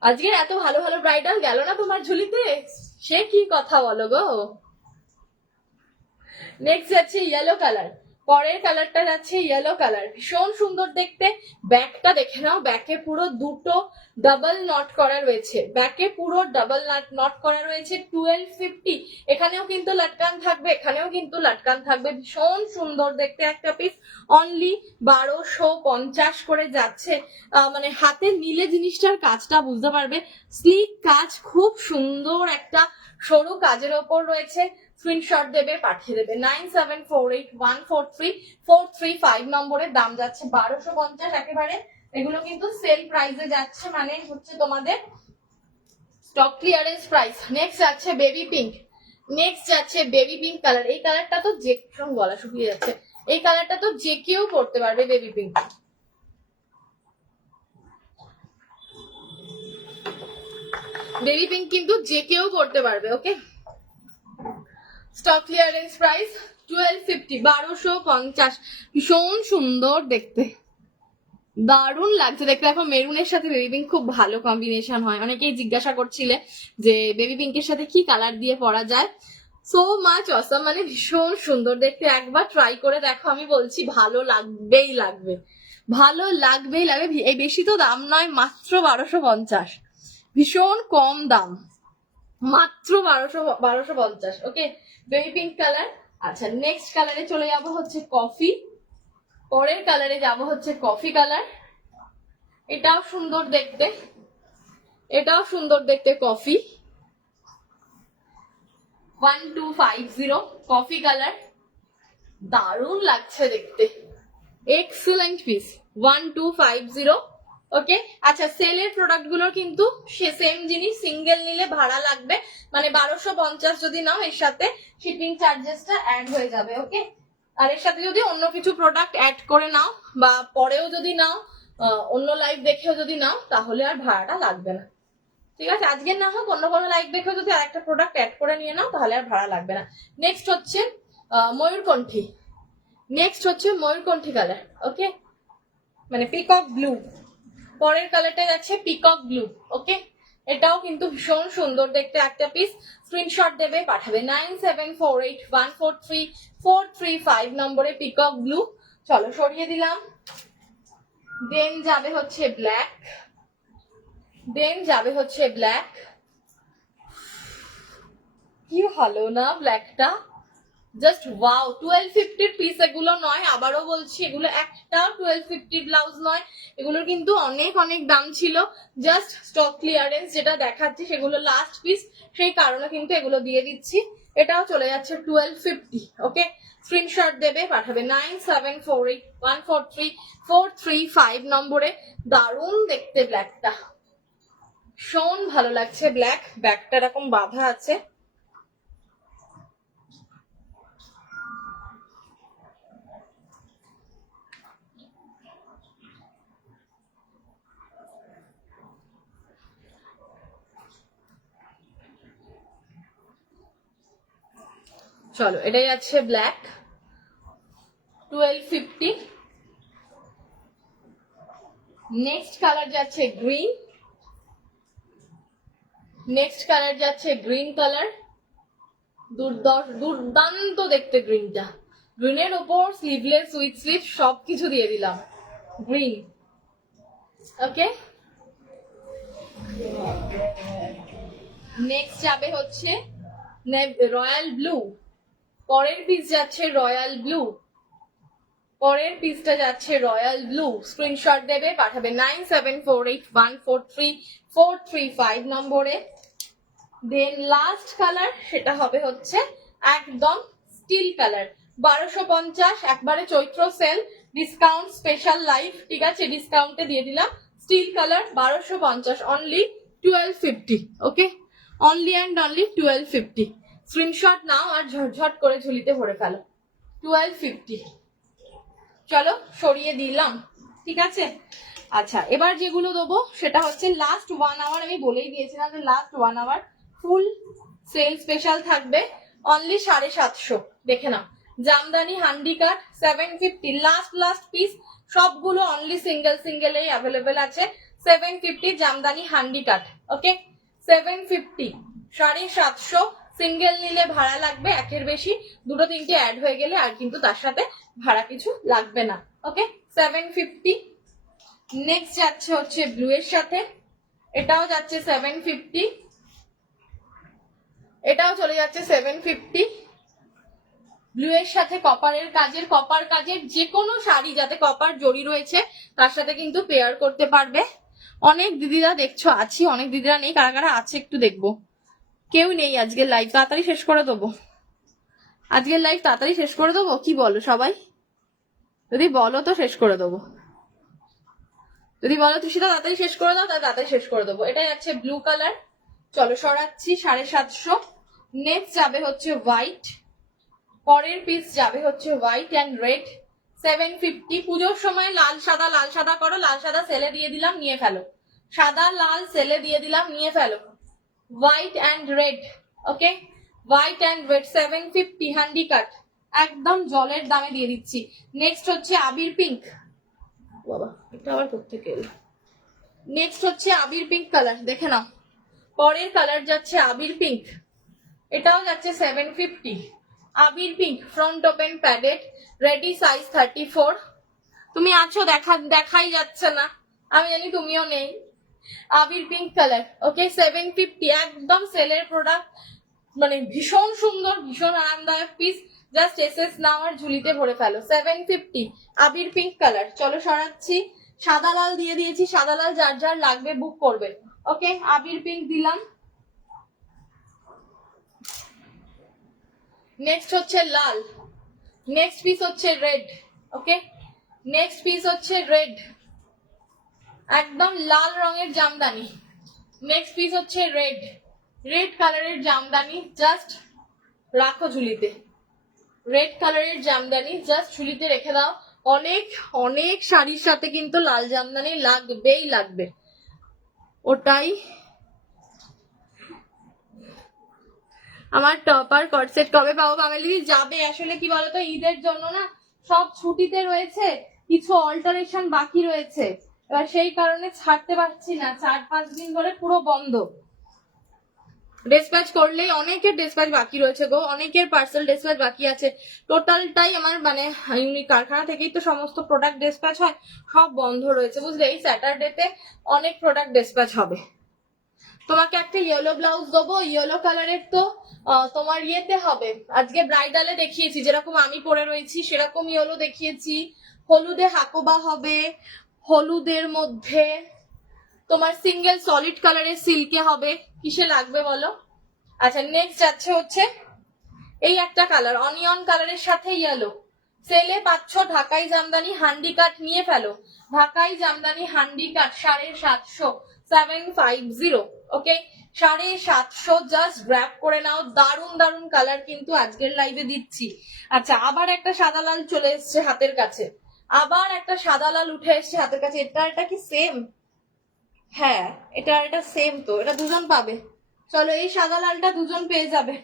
আজকে এত ভালো ভালো ব্রাইডাল গেল না তোমার ঝুলিতে? সে কি কথা বলো গো। নেক্সট যাচ্ছে ইয়েলো কালার, পরের কালারটা যাচ্ছে ইয়েলো কালার, ভীষণ সুন্দর দেখতে। ব্যাকটা দেখে নাও, ব্যাকে পুরো দুটো ডাবল নট করা রয়েছে, ব্যাকে পুরো ডাবল নট করা রয়েছে। 1250। এখানেও কিন্তু লাটকান থাকবে, এখানেও কিন্তু লাটকান থাকবে, ভীষণ সুন্দর দেখতে একটা পিস। অনলি 1250 করে যাচ্ছে। মানে হাতে নিলে জিনিসটার কাজটা বুঝতে পারবে, স্লিক কাজ, খুব সুন্দর একটা সরু কাজের ওপর রয়েছে। স্ক্রিনশট দেবে, পাঠিয়ে দেবে 9748143435 নম্বরের। দাম যাচ্ছে 1250 একেবারে। এগুলো কিন্তু সেল প্রাইসে যাচ্ছে, মানে হচ্ছে তোমাদের স্টক ক্লিয়ারেন্স প্রাইস। নেক্সট যাচ্ছে বেবি পিঙ্ক, নেক্সট যাচ্ছে বেবি পিঙ্ক কালার। এই কালারটা তো যে গলা শুকিয়ে যাচ্ছে, এই কালারটা তো যে কেউ পড়তে পারবে। বেবি পিঙ্ক, বেবি পিঙ্ক কিন্তু যে কেউ পড়তে পারবে। ওকে, স্টক ক্লিয়ারেন্স প্রাইস 1250, 1250। ভীষণ সুন্দর দেখতে, দারুণ লাগছে দেখতে। দেখো মেরুনের সাথে বেবি পিঙ্ক খুব ভালো কম্বিনেশন হয়। অনেকেই জিজ্ঞাসা করছিলে যে বেবি পিঙ্কের সাথে কি কালার দিয়ে পরা যায়। সো মাচ অসাম, মানে ভীষণ সুন্দর দেখতে। একবার ট্রাই করে দেখো, আমি বলছি ভালো লাগবেই লাগবে, ভালো লাগবেই লাগবে। এই বেশি তো দাম নয়, মাত্র 1250, ভীষণ কম দাম, মাত্র 1250। ওকে, বেবি পিঙ্ক কালার। আচ্ছা, নেক্সট কালারে চলে যাব হচ্ছে কফি, পরের কালারে যাব হচ্ছে কফি কালার। এটাও সুন্দর দেখতে, এটাও সুন্দর দেখতে। কফি 1250, কফি কালার, দারুণ লাগছে দেখতে, এক্সেলেন্ট পিস। 1250। ওকে, আচ্ছা সেলের প্রোডাক্ট গুলোর কিন্তু সে সেম জিনিস, সিঙ্গেল নিলে ভাড়া লাগবে, মানে 1250 যদি নাও এর সাথে শিপিং চার্জেসটা অ্যাড হয়ে যাবে। ওকে, আর এর সাথে যদি অন্য কিছু প্রোডাক্ট অ্যাড করে নাও বা পরেও যদি নাও, অন্য লাইভ দেখেও যদি নাও, তাহলে আর ভাড়াটা লাগবে না। ঠিক আছে, আজকে না হোক অন্য কোনো লাইভ দেখেও যদি আরেকটা প্রোডাক্ট অ্যাড করে নিয়ে নাও, তাহলে আর ভাড়া লাগবে না। নেক্সট হচ্ছে ময়ূরকণ্ঠী, নেক্সট হচ্ছে ময়ূরকণ্ঠী কালার। ওকে, মানে পিকক ব্লু, পরের কালারটা যাচ্ছে পিকক ব্লু। ওকে, এটাও কিন্তু ভীষণ সুন্দর দেখতে একটা পিস। স্ক্রিনশট দেবে, পাঠাবে 9748143435 নম্বরে, পিকক ব্লু। চলো সরিয়ে দিলাম। দেন যাবে হচ্ছে ব্ল্যাক, দেন যাবে হচ্ছে ব্ল্যাক। কি ভালো না ব্ল্যাকটা, জাস্ট ওয়াও। 1250 পিস এগুলো নয়, আবারও বলছি, এগুলো একটা 1250 ব্লাউজ নয়, এগুলোর কিন্তু অনেক অনেক দাম ছিল। জাস্ট স্টক ক্লিয়ারেন্স যেটা দেখাচ্ছি সেগুলো লাস্ট পিস, সেই কারণে কিন্তু এগুলো দিয়ে দিচ্ছি। এটাও চলে যাচ্ছে 1250। ওকে, স্ক্রিনশট দেবে, পাঠাবে 9748143435 নম্বরে। দারুণ দেখতে ব্ল্যাকটা, ভীষণ ভালো লাগছে ব্ল্যাক। ব্যাকটা এরকম বাঁধা আছে, চলো এটাই যাচ্ছে ব্ল্যাক 1250। নেক্সট কালার যাচ্ছে গ্রিন, নেক্সট কালার যাচ্ছে গ্রিন কালার, দুর্দান্ত দেখতে গ্রিনটা। গ্রিনের ওপর স্লিভলেস উইথ স্লিভ সবকিছু দিয়ে দিলাম গ্রিন। ওকে, নেক্সট যাবে হচ্ছে রয়্যাল ব্লু। পরের পিস যাচ্ছে রয়্যাল ব্লু, পরের পিসটা যাচ্ছে রয়্যাল ব্লু। স্ক্রিনশট দেবে, পাঠাবে 9748143435 নম্বরে। দেন লাস্ট কালার সেটা হবে হচ্ছে একদম স্টিল কালার 1250, একবারে Chaitra sale, discount special live, ঠিক আছে, ডিসকাউন্টে দিয়ে দিলাম। Steel colour 1250, only 1250। Okay, only and only 1250। Screenshot নাও আর ঝটঝট করে ঝুলিতে ভরে ফেলো। 1250। চলো সরিয়ে দিলাম, ঠিক আছে। আচ্ছা, এবার যেগুলো দেবো সেটা হচ্ছে লাস্ট 1 আওয়ার, আমি বলেই দিয়েছিলাম যে লাস্ট 1 আওয়ার ফুল সেল স্পেশাল থাকবে, অনলি 750। দেখে নাও, জামদানি হান্ডিকাট 750, লাস্ট পিস, সবগুলো অনলি সিঙ্গেল এই অ্যাভেলেবেল আছে। 750 জামদানি হান্ডিকাট। ওকে, 750, 750। সিঙ্গেল নিলে ভাড়া লাগবে, একের বেশি 2-3টে অ্যাড হয়ে গেলে আর কিন্তু তার সাথে ভাড়া কিছু লাগবে না। ওকে, 750। নেক্সট যাচ্ছে হচ্ছে ব্লু এর সাথে, এটাও যাচ্ছে 750, এটাও চলে যাচ্ছে 750। ব্লু এর সাথে কপার কাজের যে কোনো শাড়ি যাতে কপার জড়ি রয়েছে তার সাথে কিন্তু পেয়ার করতে পারবে। অনেক দিদিরা দেখছো আছি, অনেক দিদিরা নেই, কারা কারা আছে একটু দেখবো। কেউ নেই আজকের লাইভ, তাড়াতাড়ি শেষ করে দেবো, আজকের লাইভ তাড়াতাড়ি শেষ করে দেবো, কি বলো সবাই? যদি বলো তো শেষ করে দেবো, যদি বলো তুষিতা তাড়াতাড়ি শেষ করে দাও, তাহলে তাড়াতাড়ি শেষ করে দেবো। এটা যাচ্ছে ব্লু কালার, চলো সরাচ্ছি, 750। নেক্সট যাবে হচ্ছে হোয়াইট, পরের পিস যাবে হচ্ছে হোয়াইট অ্যান্ড রেড 750। পুজোর সময় লাল সাদা করো, লাল সাদা সেলে দিয়ে দিলাম, নিয়ে ফেলো, সাদা লাল সেলে দিয়ে দিলাম, নিয়ে ফেলো। White and red, okay, white and red 750 handy cut, একদম জলের দামে দিয়ে দিচ্ছি। নেক্সট হচ্ছে আবির পিঙ্ক, বাবা এটা আবার কোত্থেকে এলো। নেক্সট হচ্ছে আবির পিঙ্ক কালার, দেখে নাও, পরের কালার যাচ্ছে আবির পিঙ্ক, এটাও যাচ্ছে 750। আবির pink front open padded, ready size 34। তুমি আছো, দেখাই যাচ্ছে না, আমি জানি তুমিও নেই। আবির পিঙ্ক কালার, ওকে, 750, একদম সেলের প্রোডাক্ট, মানে ভীষণ সুন্দর, ভীষণ আরামদায়ক পিস। জাস্ট এসএস নাও আর ঝুলিতে ভরে ফেলো। 750 আবির পিঙ্ক কালার। চলো সরাচ্ছি, সাদা লাল দিয়ে দিয়েছি, সাদা লাল যার যার লাগবে বুক করবে। ওকে, আবির পিঙ্ক দিলাম। নেক্সট হচ্ছে লাল, নেক্সট পিস হচ্ছে রেড। ওকে, নেক্সট পিস হচ্ছে রেড, একদম লাল রঙের জামদানি। নেক্সট পিস হচ্ছে রেড, রেড কালারের জামদানি, জাস্ট রাখো ঝুলিতে, রেড কালারের জামদানি জাস্ট ঝুলিতে রেখে দাও। অনেক অনেক শাড়ির সাথে কিন্তু লাল জামদানি লাগবেই লাগবে, ওটাই আমার টপার কটসেট। কবে পাবো ফ্যামিলি? যাবে আসলে, কি বলতো, ঈদের জন্য না সব ছুটিতে রয়েছে, কিছু অল্টারেশন বাকি রয়েছে, এবার সেই কারণে ছাড়তে পারছি না, 4-5 দিন ধরে পুরো বন্ধ। ডিসপ্যাচ করলেই অনেকের ডিসপ্যাচ বাকি রয়েছে গো, অনেকের পার্সেল ডিসপ্যাচ বাকি আছে। টোটালটাই আমার মানে ইউনিক কারখানা থেকেই তো সমস্ত প্রোডাক্ট ডিসপ্যাচ হয়, সব বন্ধ রয়েছে বুঝলে। এই স্যাটারডেতে অনেক প্রোডাক্ট ডিসপ্যাচ হবে। তোমাকে একটা ইয়েলো ব্লাউজ দেবো, ইয়েলো কালারের তো তোমার ইয়েতে হবে, আজকে ব্রাইডালে দেখিয়েছি যেরকম আমি পরে রয়েছি সেরকম ইয়েলো দেখিয়েছি। হলুদে হাকোবা হবে, হলুদের মধ্যে তোমার সিঙ্গেল সলিড কালারের সিল্কে হবে, কিসে লাগবে বলো? আচ্ছা, নেক্সট যাচ্ছে হচ্ছে এই একটা কালার, অনিয়ন কালারের সাথে ইয়েলো, সেলে পাচ্ছ ঢাকাই জামদানি হান্ডিকাট, নিয়ে ফেলো, ঢাকাই জামদানি হান্ডিকাট 750, 750। ওকে, 750, জাস্ট গ্র্যাব করে নাও, দারুন দারুন কালার কিন্তু আজকের লাইভে দিচ্ছি। আচ্ছা, আবার একটা সাদা লাল চলে এসছে হাতের কাছে, আবার একটা সাদা লাল উঠে এসছে হাতের কাছে। এটা কি সেম? হ্যাঁ, এটা সেম, তো এটা দুজন পাবে। চলো, এই সাদা লালটা দুজন পেয়ে যাবে।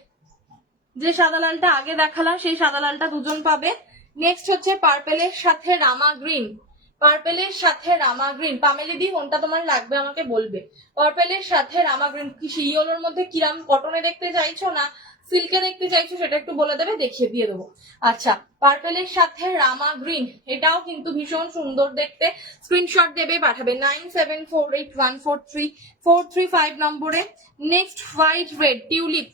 যে সাদা লালটা আগে দেখালাম সেই সাদা লালটা দুজন পাবে। নেক্সট হচ্ছে পার্পেলের সাথে রামা গ্রিন, পার্পেলের সাথে রামা গ্রিন। পামেলি দি কোনটা তোমার লাগবে আমাকে বলবে। পার্পেলের সাথে রামা গ্রিন, কি ইয়েলোর মধ্যে কিরাম কটনে দেখতে চাইছো না সিল্কে দেখতে চাইছো সেটা একটু বলে দেবে, দেখিয়ে দিয়ে দেবো। আচ্ছা, পার্পেলের সাথে রামা গ্রিন, এটাও কিন্তু ভীষণ সুন্দর দেখতে। স্ক্রিনশট দেবে, পাঠাবে 9748143435 নম্বরে। Next white red tulip,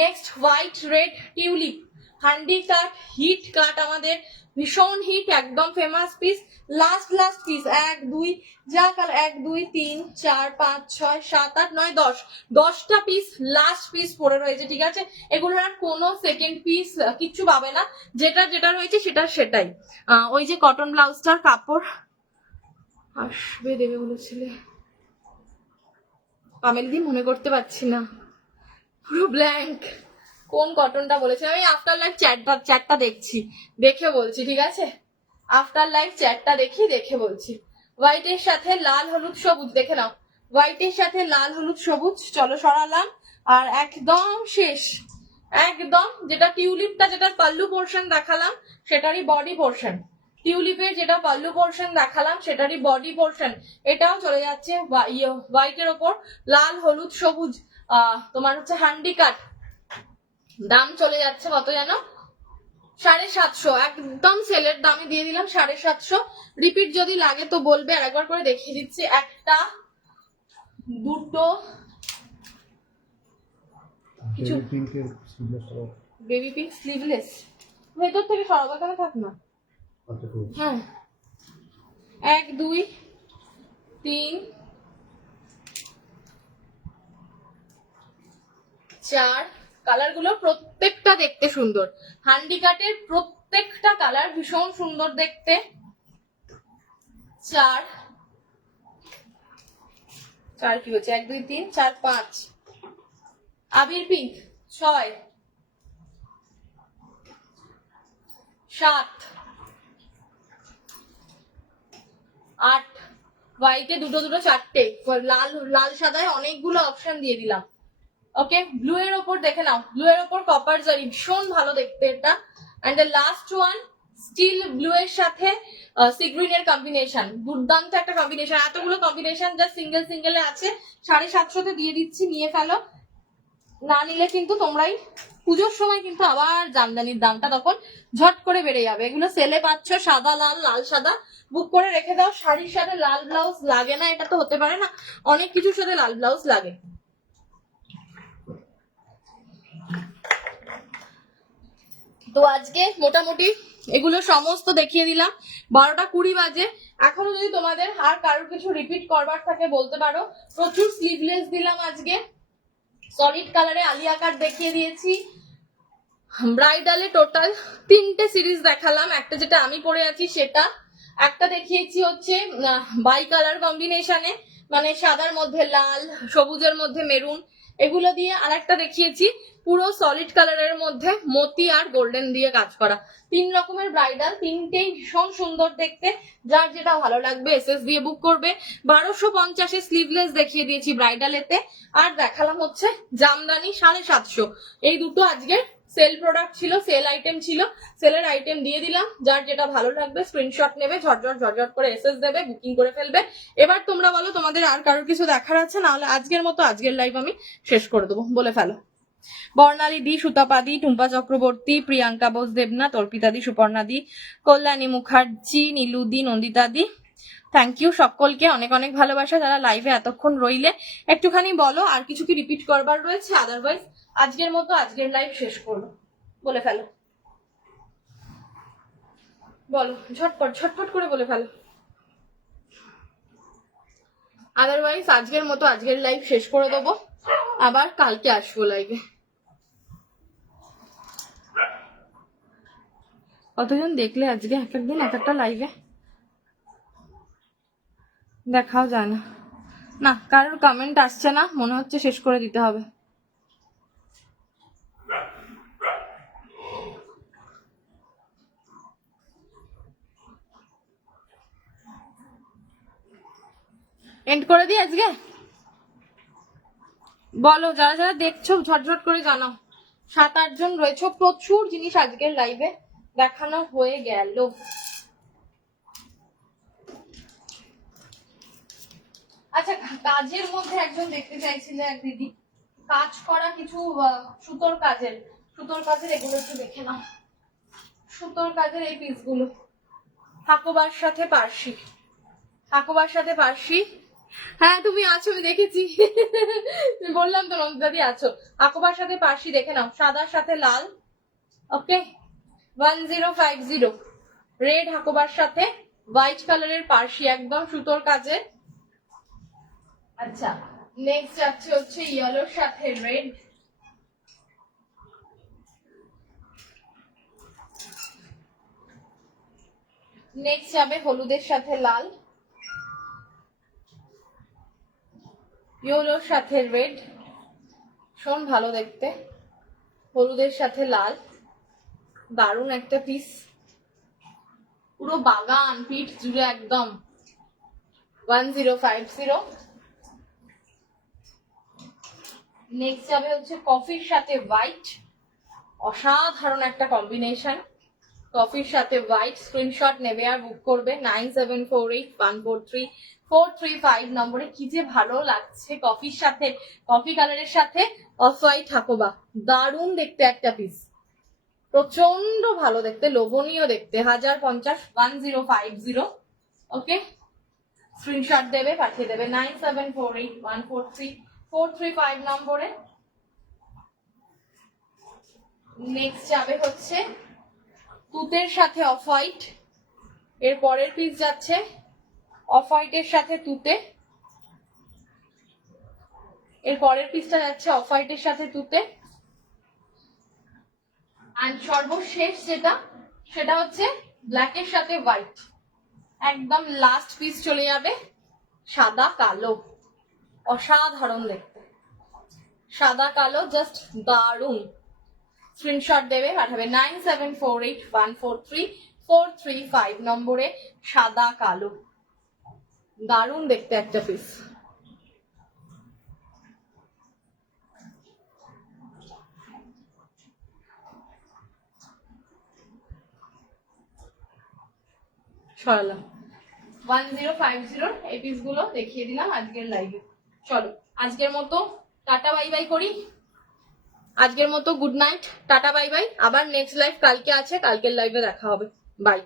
next white red tulip, handy, cut hit, আমাদের ভীষণ হিট, একদম ফেমাস পিস। লাস্ট পিস, 1 2 যা কালার, 1 2 3 4 5 6 7 8 9 10, 10টা পিস লাস্ট পিস পড়ে রয়েছে, ঠিক আছে? এগুলোর আর কোনো সেকেন্ড পিস কিচ্ছু পাবে না, যেটা রয়েছে সেটাই। ওই যে কটন ব্লাউজটার কাপড় আসবে দেবে বলেছিলে, পামেল দি মনে করতে পারছি না, পুরো ব্ল্যাঙ্ক। কোন কটনটা বলেছে, আমি আফটার লাইফ চ্যাটটা দেখছি, দেখে বলছি, ঠিক আছে? আফটার লাইফ চ্যাটটা দেখে বলছি। হোয়াইটের সাথে লাল হলুদ সবুজ, দেখে নাও, হোয়াইটের সাথে লাল হলুদ সবুজ। চলো সরালাম, আর একদম শেষ, একদম যেটা টিউলিপটা, যেটা পাল্লু পোর্শন দেখালাম সেটারই বডি পোর্শন, টিউলিপের যেটা পাল্লু পোর্শন দেখালাম সেটারই বডি পোর্শন, এটাও চলে যাচ্ছে হোয়াইটের ওপর লাল হলুদ সবুজ। তোমার হচ্ছে হ্যান্ডি কাট, দাম চলে যাচ্ছে কত জানো, 750, একদম সেলের দামে দিয়ে দিলাম 750। রিপিট যদি লাগে তো বলবে, আর একবার করে দেখিয়ে দিচ্ছি, একটা দুটো কিছু বেবি পিঙ্ক স্লিভলেস, ভেতর থেকে সরাবো, এখানে থাক না। হ্যাঁ, 1 2 3 4, কালার গুলো প্রত্যেকটা দেখতে সুন্দর, হ্যান্ডিকাটের প্রত্যেকটা কালার ভীষণ সুন্দর দেখতে। 4 কি হচ্ছে, 1 2 3 4 5, আবির পিঙ্ক 6 7 8, হোয়াইটে দুটো চারটে, লাল সাদায় অনেকগুলো অপশন দিয়ে দিলাম। ওকে, ব্লু এর ওপর দেখে নাও, ব্লু এর ওপর কপার জারি, ভীষণ ভালো দেখতে এটা। And the last one, steel blue এর সাথে সি গ্রিন এর কম্বিনেশন, দুর্দান্ত একটা কম্বিনেশন। এতগুলো কম্বিনেশন যা সিঙ্গেলে আছে, 750 দিয়ে দিচ্ছি, নিয়ে ফেলো। না নিলে কিন্তু তোমরাই পুজোর সময় কিন্তু আবার জামদানির দামটা তখন ঝট করে বেড়ে যাবে। এগুলো সেলে পাচ্ছ সাদা লাল, লাল সাদা, বুক করে রেখে দাও। শাড়ির সাথে লাল ব্লাউজ লাগে না, এটা তো হতে পারে না, অনেক কিছুর সাথে লাল ব্লাউজ লাগে। তো আজকে মোটামুটি এগুলো সমস্ত দেখিয়ে দিলাম, 12টা 20 বাজে। এখনো যদি তোমাদের আর কারোর কিছু রিপিট করবার থাকে বলতে পারো। প্রচুর স্লিভলেস দিলাম আজকে, সলিড কালারে আলিয়া কাট দেখিয়ে দিয়েছি, ব্রাইডালে টোটাল 3টে সিরিজ দেখালাম, একটা যেটা আমি পরে আছি সেটা, একটা দেখিয়েছি হচ্ছে বাই কালার কম্বিনেশনে, মানে সাদার মধ্যে লাল, সবুজের মধ্যে মেরুন, এগুলো দিয়ে, আর একটা দেখিয়েছি পুরো সলিড কালারের মধ্যে মতি আর গোল্ডেন দিয়ে কাজ করা। 3 রকমের ব্রাইডাল, 3টেই ভীষণ সুন্দর দেখতে, যার যেটা ভালো লাগবে এসএস দিয়ে বুক করবে। 1250 স্লিভলেস দেখিয়ে দিয়েছি ব্রাইডালেতে, আর দেখালাম হচ্ছে জামদানি 750। এই দুটো আজকে সেল প্রোডাক্ট ছিল, সেল আইটেম ছিল, সেলের আইটেম দিয়ে দিলাম। যার যেটা ভালো লাগবে স্ক্রিনশট নেবে, ঝটঝট করে এসএস দেবে, বুকিং করে ফেলবে। এবার তোমরা বলো তোমাদের আর কারোর কিছু দেখার আছে, নাহলে আজকের মতো আজকের লাইভ আমি শেষ করে দেবো, বলে ফেলো। বর্ণালী দি, সুতাপা দি, টুম্পা চক্রবর্তী, প্রিয়াঙ্কা বোস দেবনাথ, অর্পিতা দি, সুপর্ণা দি, কল্যাণী মুখার্জি, নীলু দি, নন্দিতা দি, থ্যাংক ইউ সকলকে, অনেক অনেক ভালোবাসা। যারা লাইভে এতক্ষণ রইলে একটুখানি বলো আর কিছু কি রিপিট করবার রয়েছে, আদারওয়াইজ আজকের মতো আজকের লাইভ শেষ করবো, বলে ফেলো, বলো ঝটপট করে বলে ফেলো। আদারওয়াইজ আজকের মতো আজকের লাইভ শেষ করে দেবো, আবার কালকে আসবো লাইভে। কতজন দেখলে আজকে, এক একদিন এক একটা লাইভে দেখাও যায় না। না, কারোর কমেন্ট আসছে না, মনে হচ্ছে শেষ করে দিতে হবে। এন্ড করে দিই আজকে, বলো যারা যারা দেখছো ঝটঝট করে জানাও। 7-8 জন রয়েছে, প্রচুর জিনিস আজকের লাইভে দেখানো হয়ে গেল। আচ্ছা, কাজের মধ্যে একজন দেখতে চাইছিলে এক দিদি, কাজ করা কিছু সুতোর কাজের এগুলো একটু দেখে নাও। সুতোর কাজের এই পিসগুলো হাকোবার সাথে পার্সি। হ্যাঁ তুমি আছো, আমি দেখেছি। বললাম তো নন্দাদি আছো। হাকোবার সাথে পার্সি দেখে নাও, সাদার সাথে লাল। ওকে, 1050 রেড হাকোবার সাথে হোয়াইট কালারের পার্সি, একদম সুতোর কাজের। আচ্ছা, নেক্সট যাচ্ছে হচ্ছে ইয়েলোর সাথে রেড। নেক্সট যাবে হলুদের সাথে লাল, ইয়েলোর সাথে রেড, ভীষণ ভালো দেখতে, হলুদের সাথে লাল, দারুণ একটা পিস, পুরো বাগান পিঠ জুড়ে একদম। 1050। নেক্সট যাবে হচ্ছে কফির সাথে হোয়াইট, অসাধারণ একটা কম্বিনেশন, কফির সাথে হোয়াইট। স্ক্রিনশট নেবে আর বুক করবে 9748143435 নম্বরে। কি যে ভালো লাগছে কফির সাথে, কফি কালারের সাথে অফ হোয়াইট হাকোবা, দারুণ দেখতে একটা পিস, প্রচন্ড ভালো দেখতে, লোভনীয় দেখতে। 1050 1050। ওকে, স্ক্রিনশট দেবে, পাঠিয়ে দেবে 9748143435 নম্বরে। নেক্সট যাবে হচ্ছে তুতের সাথে অফ হোয়াইট, এর পরের পিস যাচ্ছে অফ হোয়াইটের সাথে তুতে, এর পরের পিসটা যাচ্ছে অফ হোয়াইটের সাথে তুতে। আর সর্বশেষ যেটা, সেটা হচ্ছে ব্ল্যাকের সাথে হোয়াইট, একদম লাস্ট পিস চলে যাবে সাদা কালো, অসাধারণ দেখতে, সাদা কালো, জাস্ট দারুণ। স্ক্রিনশট দেবে, পাঠাবে 9748143435 নম্বরে, সাদা কালো, দারুণ দেখতে একটা পিস। সরালাম 1050 এই পিসগুলো দেখিয়ে দিলাম আজকের লাইভে। চলো আজকের মতো টাটা বাই বাই করি, আজকের মতো good night, tata bye bye. আবার নেক্সট লাইভ কালকে আছে, কালকের লাইভে দেখা হবে, বাই।